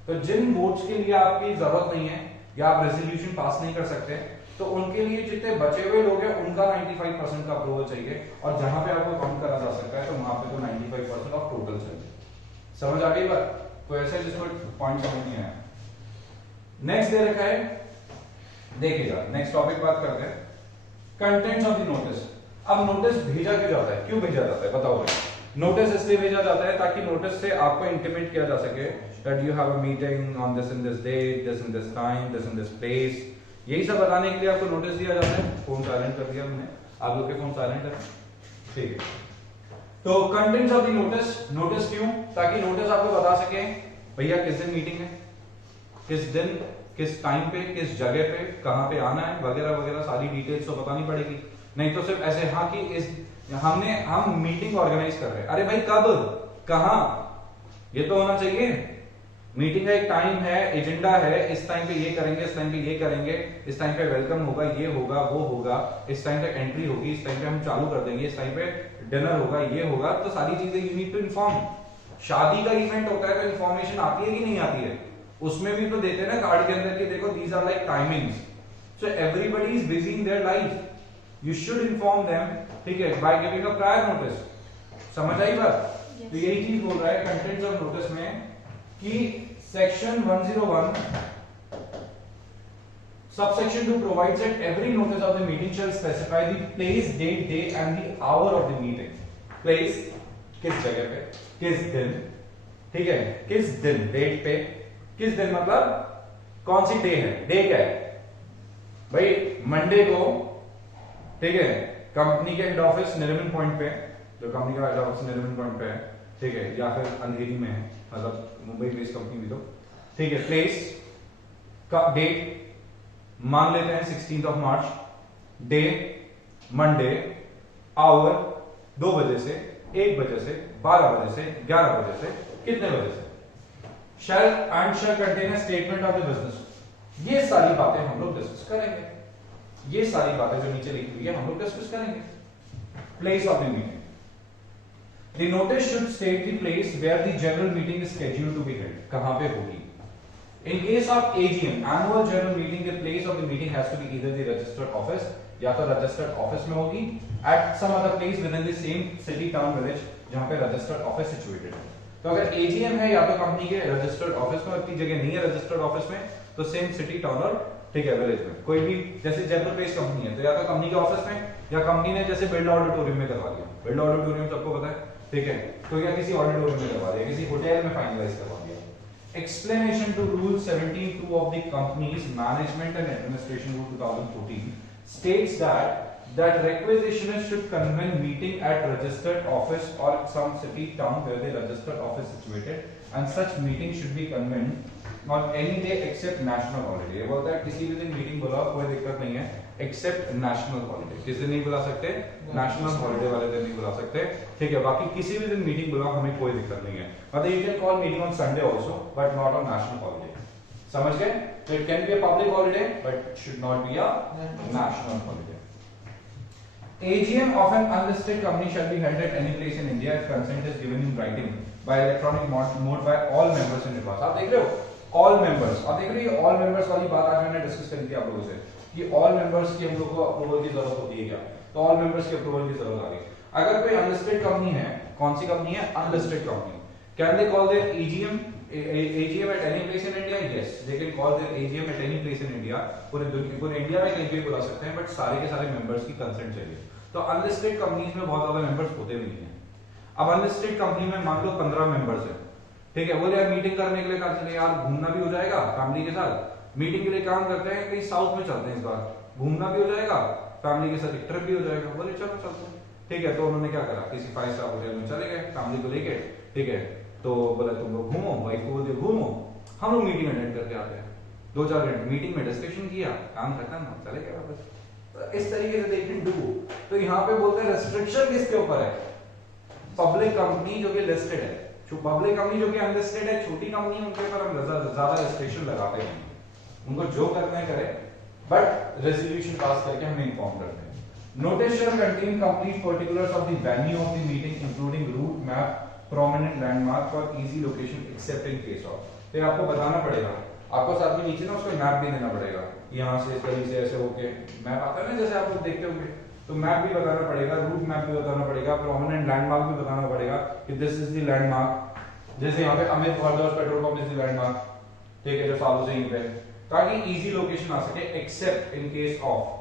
तो जिन वोट्स के लिए आपकी जरूरत नहीं है या आप रेजोल्यूशन पास नहीं कर सकते, तो उनके लिए जितने बचे हुए लोग हैं उनका 95% का अप्रूवल चाहिए, और जहां पे आपको काउंट करा जा सकता है तो वहां पे तो 95% ऑफ टोटल चाहिए। समझ आ गई बात? तो ऐसे जिसको पॉइंट समझ नहीं आया। नेक्स्ट दे रखा है, देखिएगा नेक्स्ट टॉपिक बात करते हैं, कंटेंट्स ऑफ द नोटिस। अब नोटिस भेजा क्यों जाता है, क्यों भेजा जाता है बताओ भाई? नोटिस इसलिए भेजा जाता है ताकि नोटिस से आपको इंटीमेट किया जा सके that you have a meeting on this and this date, this and this time, this and this place, यही सब बताने के लिए आपको नोटिस दिया जाता है। फोन साइलेंट कर दिया मैंने, आप लोग के फोन साइलेंट है, ठीक है। तो contents of the notice, notice क्यों? ताकि नोटिस आपको बता सके भैया किस दिन मीटिंग है, किस दिन, किस टाइम पे, किस जगह पे, कहां पे आना है, वगैरह वगैरह सारी डिटेल्स तो बतानी पड़ेगी। नहीं तो सिर्फ ऐसे हाँ कि इस हम मीटिंग ऑर्गेनाइज कर रहे हैं, अरे भाई कब, कहां, ये तो होना चाहिए। मीटिंग का एक टाइम है, एजेंडा है, इस टाइम पे ये करेंगे, इस टाइम पे ये करेंगे, इस टाइम पे वेलकम होगा, ये होगा, वो होगा, इस टाइम पे एंट्री होगी, इस टाइम पे हम चालू कर देंगे, इस टाइम पे डिनर होगा, ये होगा। तो सारी चीजें यू नीड टू इन्फॉर्म। शादी का इवेंट होता है तो इन्फॉर्मेशन आती है कि नहीं आती है? उसमें भी तो देते हैं ना कार्ड के अंदर कि देखो these are like timings, so everybody is busy in their life, you should inform them, ठीक है, by giving a prior notice. समझ आई बात? तो यही चीज बोल रहा है कंटेंट्स ऑफ नोटिस में कि section 101 subsection 2 provides that every notice of the meeting shall specify the place, date, day and the hour of the meeting. Place किस जगह पे, किस दिन, ठीक है, किस दिन, डेट पे, किस दिन मतलब कौन सी डे है, डे क्या है भाई, मंडे को, ठीक है, कंपनी के हेड ऑफिस नरिमन पॉइंट पे, जो कंपनी का हेड ऑफिस नरिमन पॉइंट पे है, ठीक है, या फिर अंधेरी में है, मतलब मुंबई बेस्ड कंपनी भी तो, ठीक है, प्लेस का, डेट मान लेते हैं 16 of March, day Monday, hour 2 बजे से 1 बजे से 12 बजे से 11 बजे से कितने बजे से, shall and shall contain a statement of the business. ये सारी बातें हम लोग डिस्कस करेंगे, ये सारी बातें जो नीचे लिखी हुई है हम लोग डिस्कस करेंगे। Place of the meeting, the notice should state the place where the general meeting is scheduled to be held, कहां पे होगी। In case of AGM, annual general meeting, the place of the meeting has to be either the registered office, या तो registered office में होगी, at some other place within the same city, town, village, जहां पे registered office situated है। तो अगर AGM है या तो कंपनी के registered office में, इतनी जगह नहीं है registered office में, तो same city, town और ठीक है विलेज में, कोई भी, जैसे जयपुर बेस्ड कंपनी है तो या तो कंपनी के ऑफिस में, या कंपनी ने जैसे बिल्ड ऑडिटोरियम में करवा दिया, बिल्ड ऑडिटोरियम सबको पता है, ठीक है, तो या किसी ऑडिटोरियम में करवा दिया, किसी होटल में फाइनलाइज करवा दिया। Explanation to Rule 17(2) of the Companies Management and Administration Rule 2014 states that requisitioners should convene meeting at registered office or some city town where the registered office is situated, and such meeting should be convened on any day except national holiday। ये बोलता है किसी भी दिन meeting बुलाओ कोई दिक्कत नहीं है, एक्सेप्ट नेशनल हॉलिडे। किस दिन नहीं बुला सकते? नेशनल हॉलिडे वाले दिन नहीं बुला सकते, ठीक है, बाकी किसी भी दिन मीटिंग बुलाओ हमें कोई दिक्कत नहीं है। मतलब you can call meeting on Sunday also but not on national holiday, समझ गए? तो it can be a public holiday but it should not be a national holiday. AGM of an unlisted company shall be held at any place in India if consent is given in writing by electronic mode by all members in advance। आप देख रहे हो all members, आप देख रहे हो all members वाली बात आज मैंने डिस्कस करी थी आप लोगों से कि ऑल मेंबर्स की हम लोग को अप्रूवल की जरूरत होती है क्या, तो ऑल मेंबर्स की अप्रूवल की जरूरत आ गई। अगर कोई अनलिस्टेड कंपनी है, कौन सी कंपनी है? Unlisted company, can they call their AGM at any place in India? Yes, they can call their AGM at any place in India। पूरे इंडिया में कहीं भी बुला सकते हैं, बट सारे के सारे मेंबर्स की कंसेंट चाहिए। तो अनलिस्टेड कंपनीज में बहुत ज्यादा मेंबर्स होते भी नहीं है। अब अनलिस्टेड कंपनी में मान लो 15 मेंबर्स है, ठीक है, बोले यार मीटिंग करने के लिए कहा चले यार घूमना भी हो जाएगा फैमिली के साथ, मीटिंग के लिए काम करते हैं कहीं साउथ में चलते हैं, इस बार घूमना भी हो जाएगा, फैमिली के साथ एक ट्रिप भी हो जाएगा। बोले चलो चलते हैं, ठीक है। तो उन्होंने क्या करा, किसी 5 स्टार होटल में चले गए फैमिली को लेके, ठीक है। तो बोला तुम लोग घूमो, वाइफ को बोल दिया घूमो, हम लोग मीटिंग अटेंड करके आते हैं। 2-4 घंटे मीटिंग में डिस्कशन किया, काम खत्म, चले गए वापस। तो इस तरीके से देखिए डू। तो यहाँ पे बोलते हैं रेस्ट्रिक्शन किसके ऊपर है, पब्लिक कंपनी जो कि लिस्टेड है, जो पब्लिक कंपनी जो कि अनलिस्टेड है, छोटी कंपनी है, उनके ऊपर हम ज्यादा रेस्ट्रिक्शन लगाते हैं, उनको जो करना है करे, बट रेजोल्यूशन पास करके हमें इन्फॉर्म करते हैं। Notice shall contain complete particulars of the venue of the meeting including route map, prominent landmark और easy location except in case of. तो आपको बताना पड़ेगा, आपको साथ में नीचे ना उसका मैप भी देना पड़ेगा, यहाँ से इस तरीके से ऐसे होके मैप आता है ना जैसे आप लोग देखते होंगे, तो मैप भी बताना पड़ेगा, रूट मैप भी बताना पड़ेगा, प्रोमिनेंट लैंडमार्क भी बताना पड़ेगा कि दिस इज द लैंडमार्क, जैसे यहाँ पे Amit Bhardwaj petrol pump is the landmark, ठीक है, जो सालों से यहीं पे, ताकि इजी लोकेशन आ सके accept in case of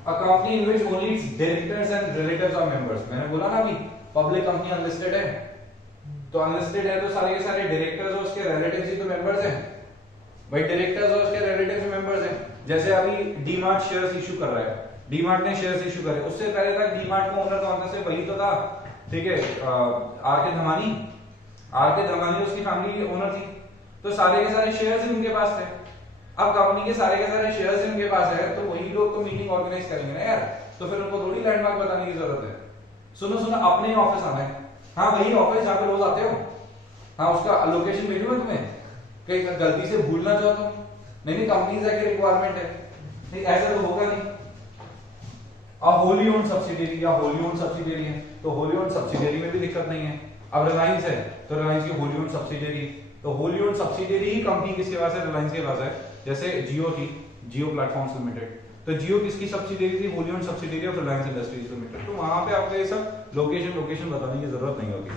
a company in which only its directors and relatives are members। मैंने बोला ना अभी पब्लिक कंपनी अनलिस्टेड है, तो अनलिस्टेड है तो सारे के सारे डायरेक्टर्स और उसके रिलेटिव्स ही तो मेंबर्स हैं भाई, डायरेक्टर्स और उसके रिलेटिव्स मेंबर्स हैं। जैसे अभी डीमार्ट शेयर्स इशू कर रहा है, डीमार्ट ने शेयर्स इशू करे, उससे पहले तक डीमार्ट का ओनर कौन था, से वही तो था, ठीक है, आर के धमानी उसकी फैमिली की ओनर थी, तो सारे के सारे शेयर्स ही उनके पास थे। अब कंपनी के सारे शेयर्स उनके पास है, तो वही लोग तो मीटिंग ऑर्गेनाइज करेंगे ना यार, तो फिर उनको थोड़ी लैंडमार्क बताने की जरूरत है। सुनो अपने ऑफिस आना है, हाँ वही ऑफिस जहाँ पे रोज आते हो, हाँ उसका लोकेशन भेजूंगा तुम्हें, कहीं गलती से भूल ना जाओ तुम, नहीं कंपनी की रिक्वायरमेंट है, नहीं ऐसा तो होगा नहीं। अब होली ओन सब्सिडियरी या होली ओन सब्सिडियरी है, तो होली ओन सब्सिडियरी में भी दिक्कत नहीं है। अब रिलायंस है तो रिलायंस की होली ओन सब्सिडियरी, तो होली ओन सब्सिडियरी ही कंपनी किसके पास है, रिलायंस के पास है। जैसे जियो थी, जियो प्लेटफॉर्म्स लिमिटेड, तो जियो किसकी सब्सिडियरी थी, Holi own subsidiary of Reliance industries limited. तो वहां पे आपको ये सब लोकेशन बताने की जरूरत नहीं होगी।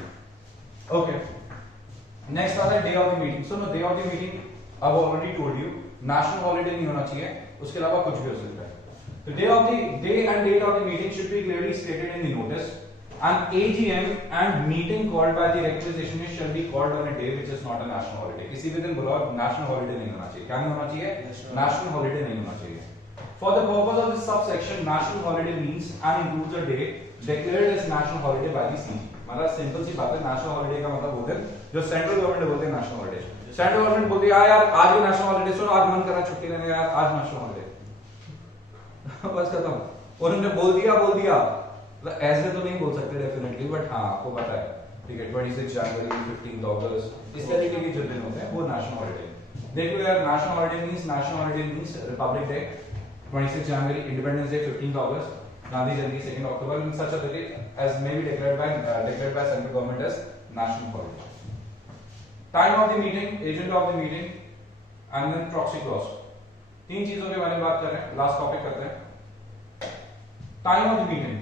ओके, नेक्स्ट आता है डे ऑफ द मीटिंग। सुनो डे ऑफ द मीटिंग, अब already told you national holiday नहीं होना चाहिए, उसके अलावा कुछ भी हो सकता है। तो day and date of the meeting should be clearly stated in the notice. An AGM and meeting called by the requisitionist shall be called on a day which is not a national holiday। किसी भी दिन बुलाओ, national holiday नहीं होना चाहिए। क्या नहीं होना चाहिए, नेशनल हॉलिडे नहीं होना चाहिए। For the purpose of this subsection, national holiday means and includes a day declared as national holiday by the CG। मतलब सिंपल सी बात है, नेशनल हॉलिडे का मतलब होता है जो सेंट्रल गवर्नमेंट बोलते हैं नेशनल हॉलिडे। सेंट्रल गवर्नमेंट बोलती है यार आज भी नेशनल हॉलिडे, सुनो आज मन कर रहा है छुट्टी लेने का, आज नेशनल हॉलिडे बस खत्म। और उन्होंने बोल दिया मतलब ऐसे तो नहीं बोल सकते डेफिनेटली, बट हाँ आपको पता है, ठीक है, 26 जनवरी, 15 अगस्त, इस तरीके के जो दिन होते हैं वो नेशनल हॉलिडे। देखो यार, national holiday means Republic day, 26 January, independence day, 15 August, Gandhi Jayanti 2 October, in such a day as may be declared by central government as national holiday। Time of the meeting, agenda of the meeting, and then proxy clause। तीन चीजों के बारे में बात कर रहे हैं, last topic करते हैं। टाइम ऑफ द मीटिंग,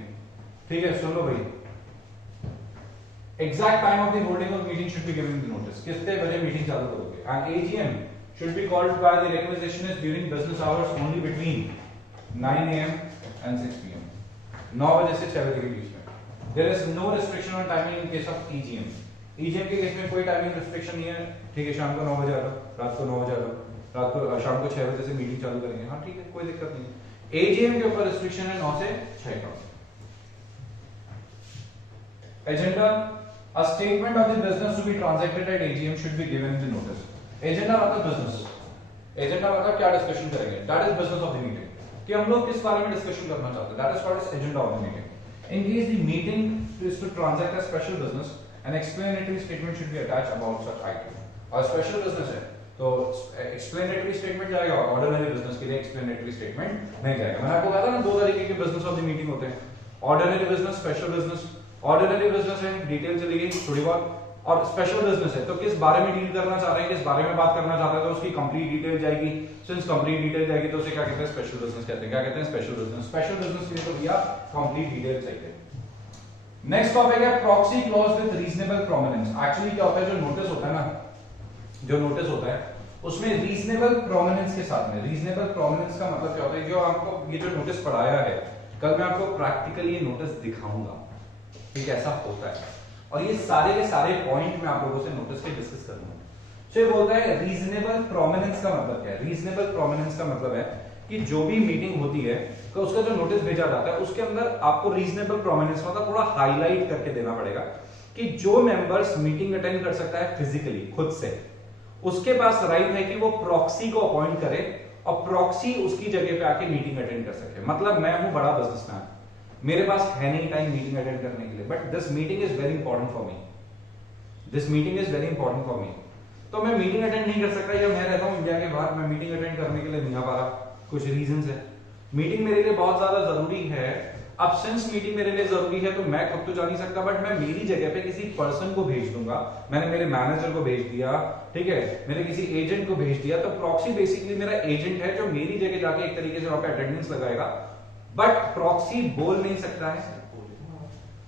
ठीक है, सुन लो भाई, exact time of the holding of meeting should be given in the notice. कितने बजे मीटिंग चालू करोगे। And AGM should be called by the requisitionist during business hours only between 9 AM and 6 PM। 9 बजे से 6 बजे के बीच में। There is no restriction on timing in case of EGM। EGM के केस में कोई टाइमिंग रिस्ट्रिक्शन नहीं है, ठीक है, शाम को 9 बजे आ जाओ, रात को 9 बजे आ जाओ, रात को शाम को 6 बजे से मीटिंग चालू करेंगे, हाँ ठीक है, कोई दिक्कत नहीं है। AGM के ऊपर रिस्ट्रिक्शन है 9 से 6 का। Agenda, a statement of the business to be transacted at AGM should be given in the notice। Agenda मतलब बिजनेस, एजेंडा मतलब क्या डिस्कशन करेंगे, that is business of the meeting, कि हम लोग किस बारे में डिस्कशन करना चाहते हैं, that is called as agenda of the meeting. In case the meeting is to transact a special business, an explanatory statement should be attached about such item. और स्पेशल बिजनेस है तो एक्सप्लेनेटरी स्टेटमेंट जाएगा, ordinary business के लिए explanatory statement नहीं जाएगा। मैंने आपको कहा था ना दो तरीके के बिजनेस ऑफ द मीटिंग होते हैं, ordinary business, special business. Ordinary business है, डिटेल चली गई थोड़ी बहुत, और स्पेशल बिजनेस है तो किस बारे में डील करना चाह रहे हैं, किस बारे में बात करना चाहते हैं, तो उसकी कंप्लीट डिटेल जाएगी। सिंस कंप्लीट डिटेल जाएगी तो उसे क्या कहते हैं, स्पेशल बिजनेस कहते हैं। क्या कहते हैं, स्पेशल बिजनेस। स्पेशल बिजनेस के लिए तो भैया कंप्लीट डिटेल चाहिए। नेक्स्ट टॉपिक है proxy clause with reasonable prominence. Actually क्या होता है, जो नोटिस होता है ना, जो नोटिस होता है उसमें रीजनेबल प्रोमिनेंस के साथ में, रीजनेबल प्रोमिनेंस का मतलब क्या होता है, जो आपको ये जो नोटिस पढ़ाया है, कल मैं आपको प्रैक्टिकली ये नोटिस दिखाऊंगा, ठीक है, ऐसा होता है। और ये सारे के सारे पॉइंट मैं आप लोगों से नोटिस के डिस्कस करूंगा। तो ये बोलता है रीजनेबल प्रोमिनेंस का मतलब क्या है। रीजनेबल प्रोमिनेंस का मतलब है कि जो भी मीटिंग होती है तो उसका जो नोटिस भेजा जाता है उसके अंदर आपको रीजनेबल प्रोमिनेंस मतलब थोड़ा हाईलाइट करके देना पड़ेगा कि जो मेंबर्स मीटिंग अटेंड कर सकता है फिजिकली खुद से, उसके पास राइट है कि वो प्रॉक्सी को अपॉइंट करे और प्रॉक्सी उसकी जगह पे आके मीटिंग अटेंड कर सके। मतलब मैं हूं बड़ा बिजनेसमैन, मेरे पास है नहीं टाइम मीटिंग अटेंड करने के लिए, but this meeting is very important for me, this meeting is very important for me, तो मैं मीटिंग अटेंड नहीं कर सकता, या मैं रहता हूं इंडिया के बाहर, मैं मीटिंग अटेंड करने के लिए नहीं आ पा रहा, कुछ रीजंस है। मीटिंग मेरे लिए बहुत ज्यादा जरूरी है। अब सिंस मीटिंग मेरे लिए जरूरी है तो मैं खुद तो जा नहीं सकता, बट मैं मेरी जगह पे किसी पर्सन को भेज दूंगा। मैंने मेरे मैनेजर को भेज दिया, ठीक है, मैंने किसी एजेंट को भेज दिया, तो प्रॉक्सी बेसिकली मेरा एजेंट है जो मेरी जगह जाके एक तरीके से वहां पे अटेंडेंस लगाएगा। बट प्रॉक्सी बोल नहीं सकता है,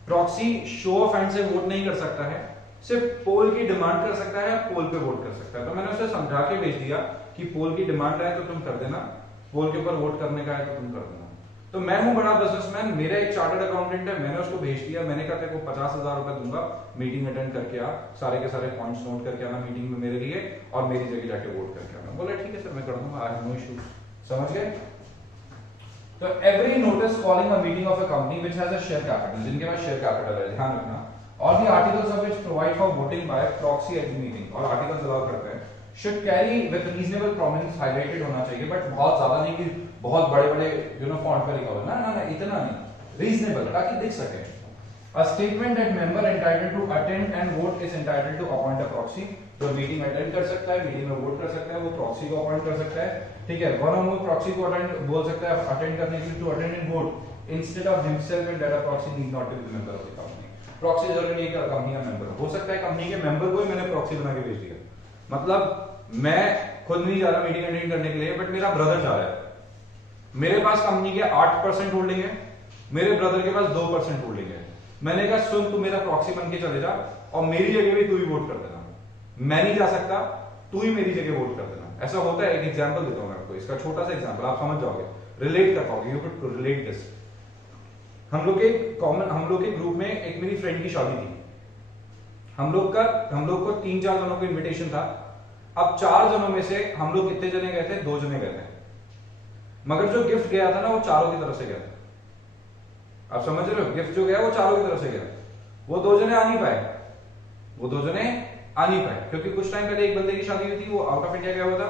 प्रॉक्सी शो ऑफ हैंड से वोट नहीं कर सकता है, सिर्फ पोल की डिमांड कर सकता है, पोल पे वोट कर सकता है। तो मैंने उसे समझा के भेज दिया कि पोल की डिमांड है तो तुम कर देना, पोल के ऊपर वोट करने का है तो तुम कर देना। तो मैं हूं बड़ा बिजनेसमैन, मेरा एक चार्टर्ड अकाउंटेंट है, मैंने उसको भेज दिया, मैंने कहा तेरे को 50,000 रुपए दूंगा, मीटिंग अटेंड करके आ, सारे के सारे पॉइंट्स नोट करके आना मीटिंग में मेरे लिए, और मेरी जगह जाके वोट करके आना। बोला ठीक है सर मैं कर दूंगा, आई हैव नो इश्यू। समझ गए? तो every notice calling a meeting of a company which has a share capital, जिनके पास शेयर कैपिटल है, ध्यान रखना, और the articles of which provide for voting bye proxy at the meeting, और articles allow करते हैं, should carry with reasonable prominence, highlighted होना चाहिए, बट बहुत ज्यादा नहीं कि बहुत बड़े-बड़े फॉन्ट पे लिखा हो, ना ना ना इतना नहीं, रीजनेबल ताकि दिख सके। A statement that member entitled to attend and vote is entitled to appoint a proxy, जो मीटिंग अटेंड कर सकता है, मीटिंग में वोट कर सकता है, वो प्रॉक्सी को अपॉइंट कर सकता है, ठीक है, वन और मोर प्रॉक्सी को अटेंड बोल सकता है अटेंड करने के लिए, to attend and vote instead of himself, and that a proxy need not be the member of the company. Proxy जरूरी नहीं कि कंपनी का मेंबर हो सकता है, कंपनी के मेंबर को ही मैंने प्रॉक्सी बना के भेज दिया, मतलब मैं खुद नहीं जा रहा मीटिंग अटेंड करने के लिए, बट मेरा ब्रदर जा रहा है, मेरे पास कंपनी के 8% होल्डिंग है, मेरे ब्रदर के पास 2% होल्डिंग है, मैंने कहा सुन तू मेरा प्रॉक्सी बन के चले जा और मेरी जगह भी तू ही वोट कर देना, मैं नहीं जा सकता, तू ही मेरी जगह वोट कर देना। ऐसा होता है, एक एग्जांपल देता हूं मैं आपको, इसका छोटा सा एग्जांपल, आप समझ जाओगे, रिलेट कर पाओगे, यू कुड रिलेट दिस। हम लोग के ग्रुप में एक मेरी फ्रेंड की शादी थी, हम लोग को 3-4 जनों को इन्विटेशन था। अब 4 जनों में से हम लोग कितने जने गए थे? 2 जने गए थे, मगर जो गिफ्ट गया था ना वो चारों की तरफ से गया था। आप समझ रहे हो, गिफ्ट जो गया वो चारों की तरफ से गया, वो 2 जने आ नहीं पाए, क्योंकि कुछ टाइम पहले एक बंदे की शादी हुई थी, वो आउट ऑफ इंडिया गया हुआ था,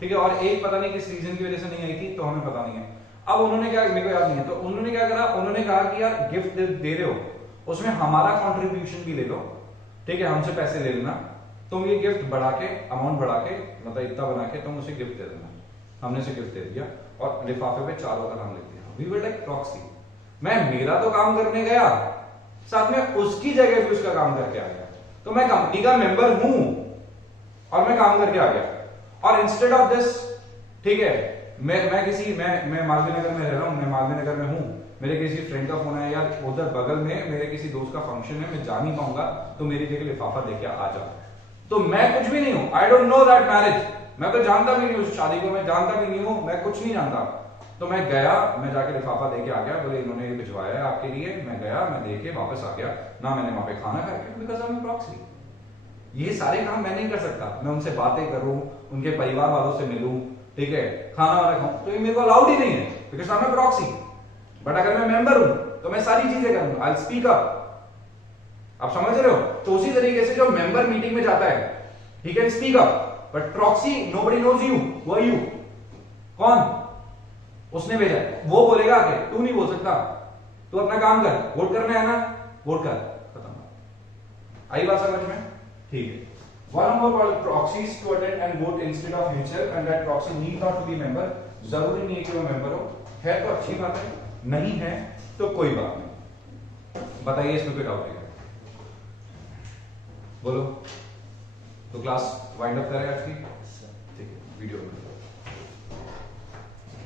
ठीक है, और एक पता नहीं किस रीजन की वजह से नहीं आई थी, तो हमें पता नहीं है। अब उन्होंने क्या, मेरे को याद नहीं है, तो उन्होंने क्या करा, उन्होंने कहा कि यार गिफ्ट दे रहे हो, उसमें हमारा कॉन्ट्रीब्यूशन भी ले लो, ठीक है, हमसे पैसे ले लेना, तुम ये गिफ्ट बढ़ा के, अमाउंट बढ़ा के, मतलब इतना बना के तुम उसे गिफ्ट दे देना। हमने उसे गिफ्ट दे दिया और लिफाफे पे चारों का नाम लिख दिया। वी वर लाइक प्रॉक्सी, मैं मेरा तो काम करने गया, साथ में उसकी जगह पे उसका काम करके आ गया, तो मैं कंपनी का मेंबर हूं और मैं काम करके आ गया। और इंस्टेड ऑफ दिस, ठीक है, मैं मालवीय नगर में रह रहा हूं, मैं मालवीय नगर में हूं, मेरे किसी फ्रेंड का फोन है, यार उधर बगल में मेरे किसी दोस्त का फंक्शन है, मैं जा नहीं पाऊंगा, तो मेरी जगह लिफाफा लेके आ जा। तो मैं कुछ भी नहीं हूं, I don't know that marriage, मैं तो जानता भी नहीं उस शादी को, मैं जानता भी नहीं हूं, मैं कुछ नहीं जानता, तो मैं गया, मैं जाके लिफाफा लेके आ गया, बोले इन्होंने ये भिजवाया है आपके लिए, मैं गया, मैं देके वापस आ गया ना, मैंने वहां पे खाना खाया, बिकॉज़ आई एम प्रॉक्सी। ये सारे काम मैं नहीं कर सकता, मैं उनसे बातें करूं, उनके परिवार वालों से मिलूं, ठीक है, खाना वाना खाऊं, तो ये मेरे को अलाउड ही नहीं है, because I am proxy. But अगर मैं मेंबर हूं तो मैं सारी चीजें करूंगा, आई स्पीक अप। आप समझ रहे हो? तो उसी तरीके से जो मेंबर मीटिंग में जाता है, he can speak up, but proxy nobody knows you, वो यू कौन, उसने भेजा है, वो बोलेगा आके, तू नहीं बोल सकता, तू अपना काम कर, वोट करना है ना, वोट कर, खत्म। आई बात समझ में? ठीक है। One or more proxies to attend and vote instead of himself, and that proxy need not to be member, जरूरी नहीं है कि वो मेंबर हो, है तो अच्छी बात है, नहीं है तो कोई बात नहीं। बताइए इसमें कोई डाउट है? बोलो। तो क्लास वाइंड अप करें आज की, ठीक है, वीडियो में।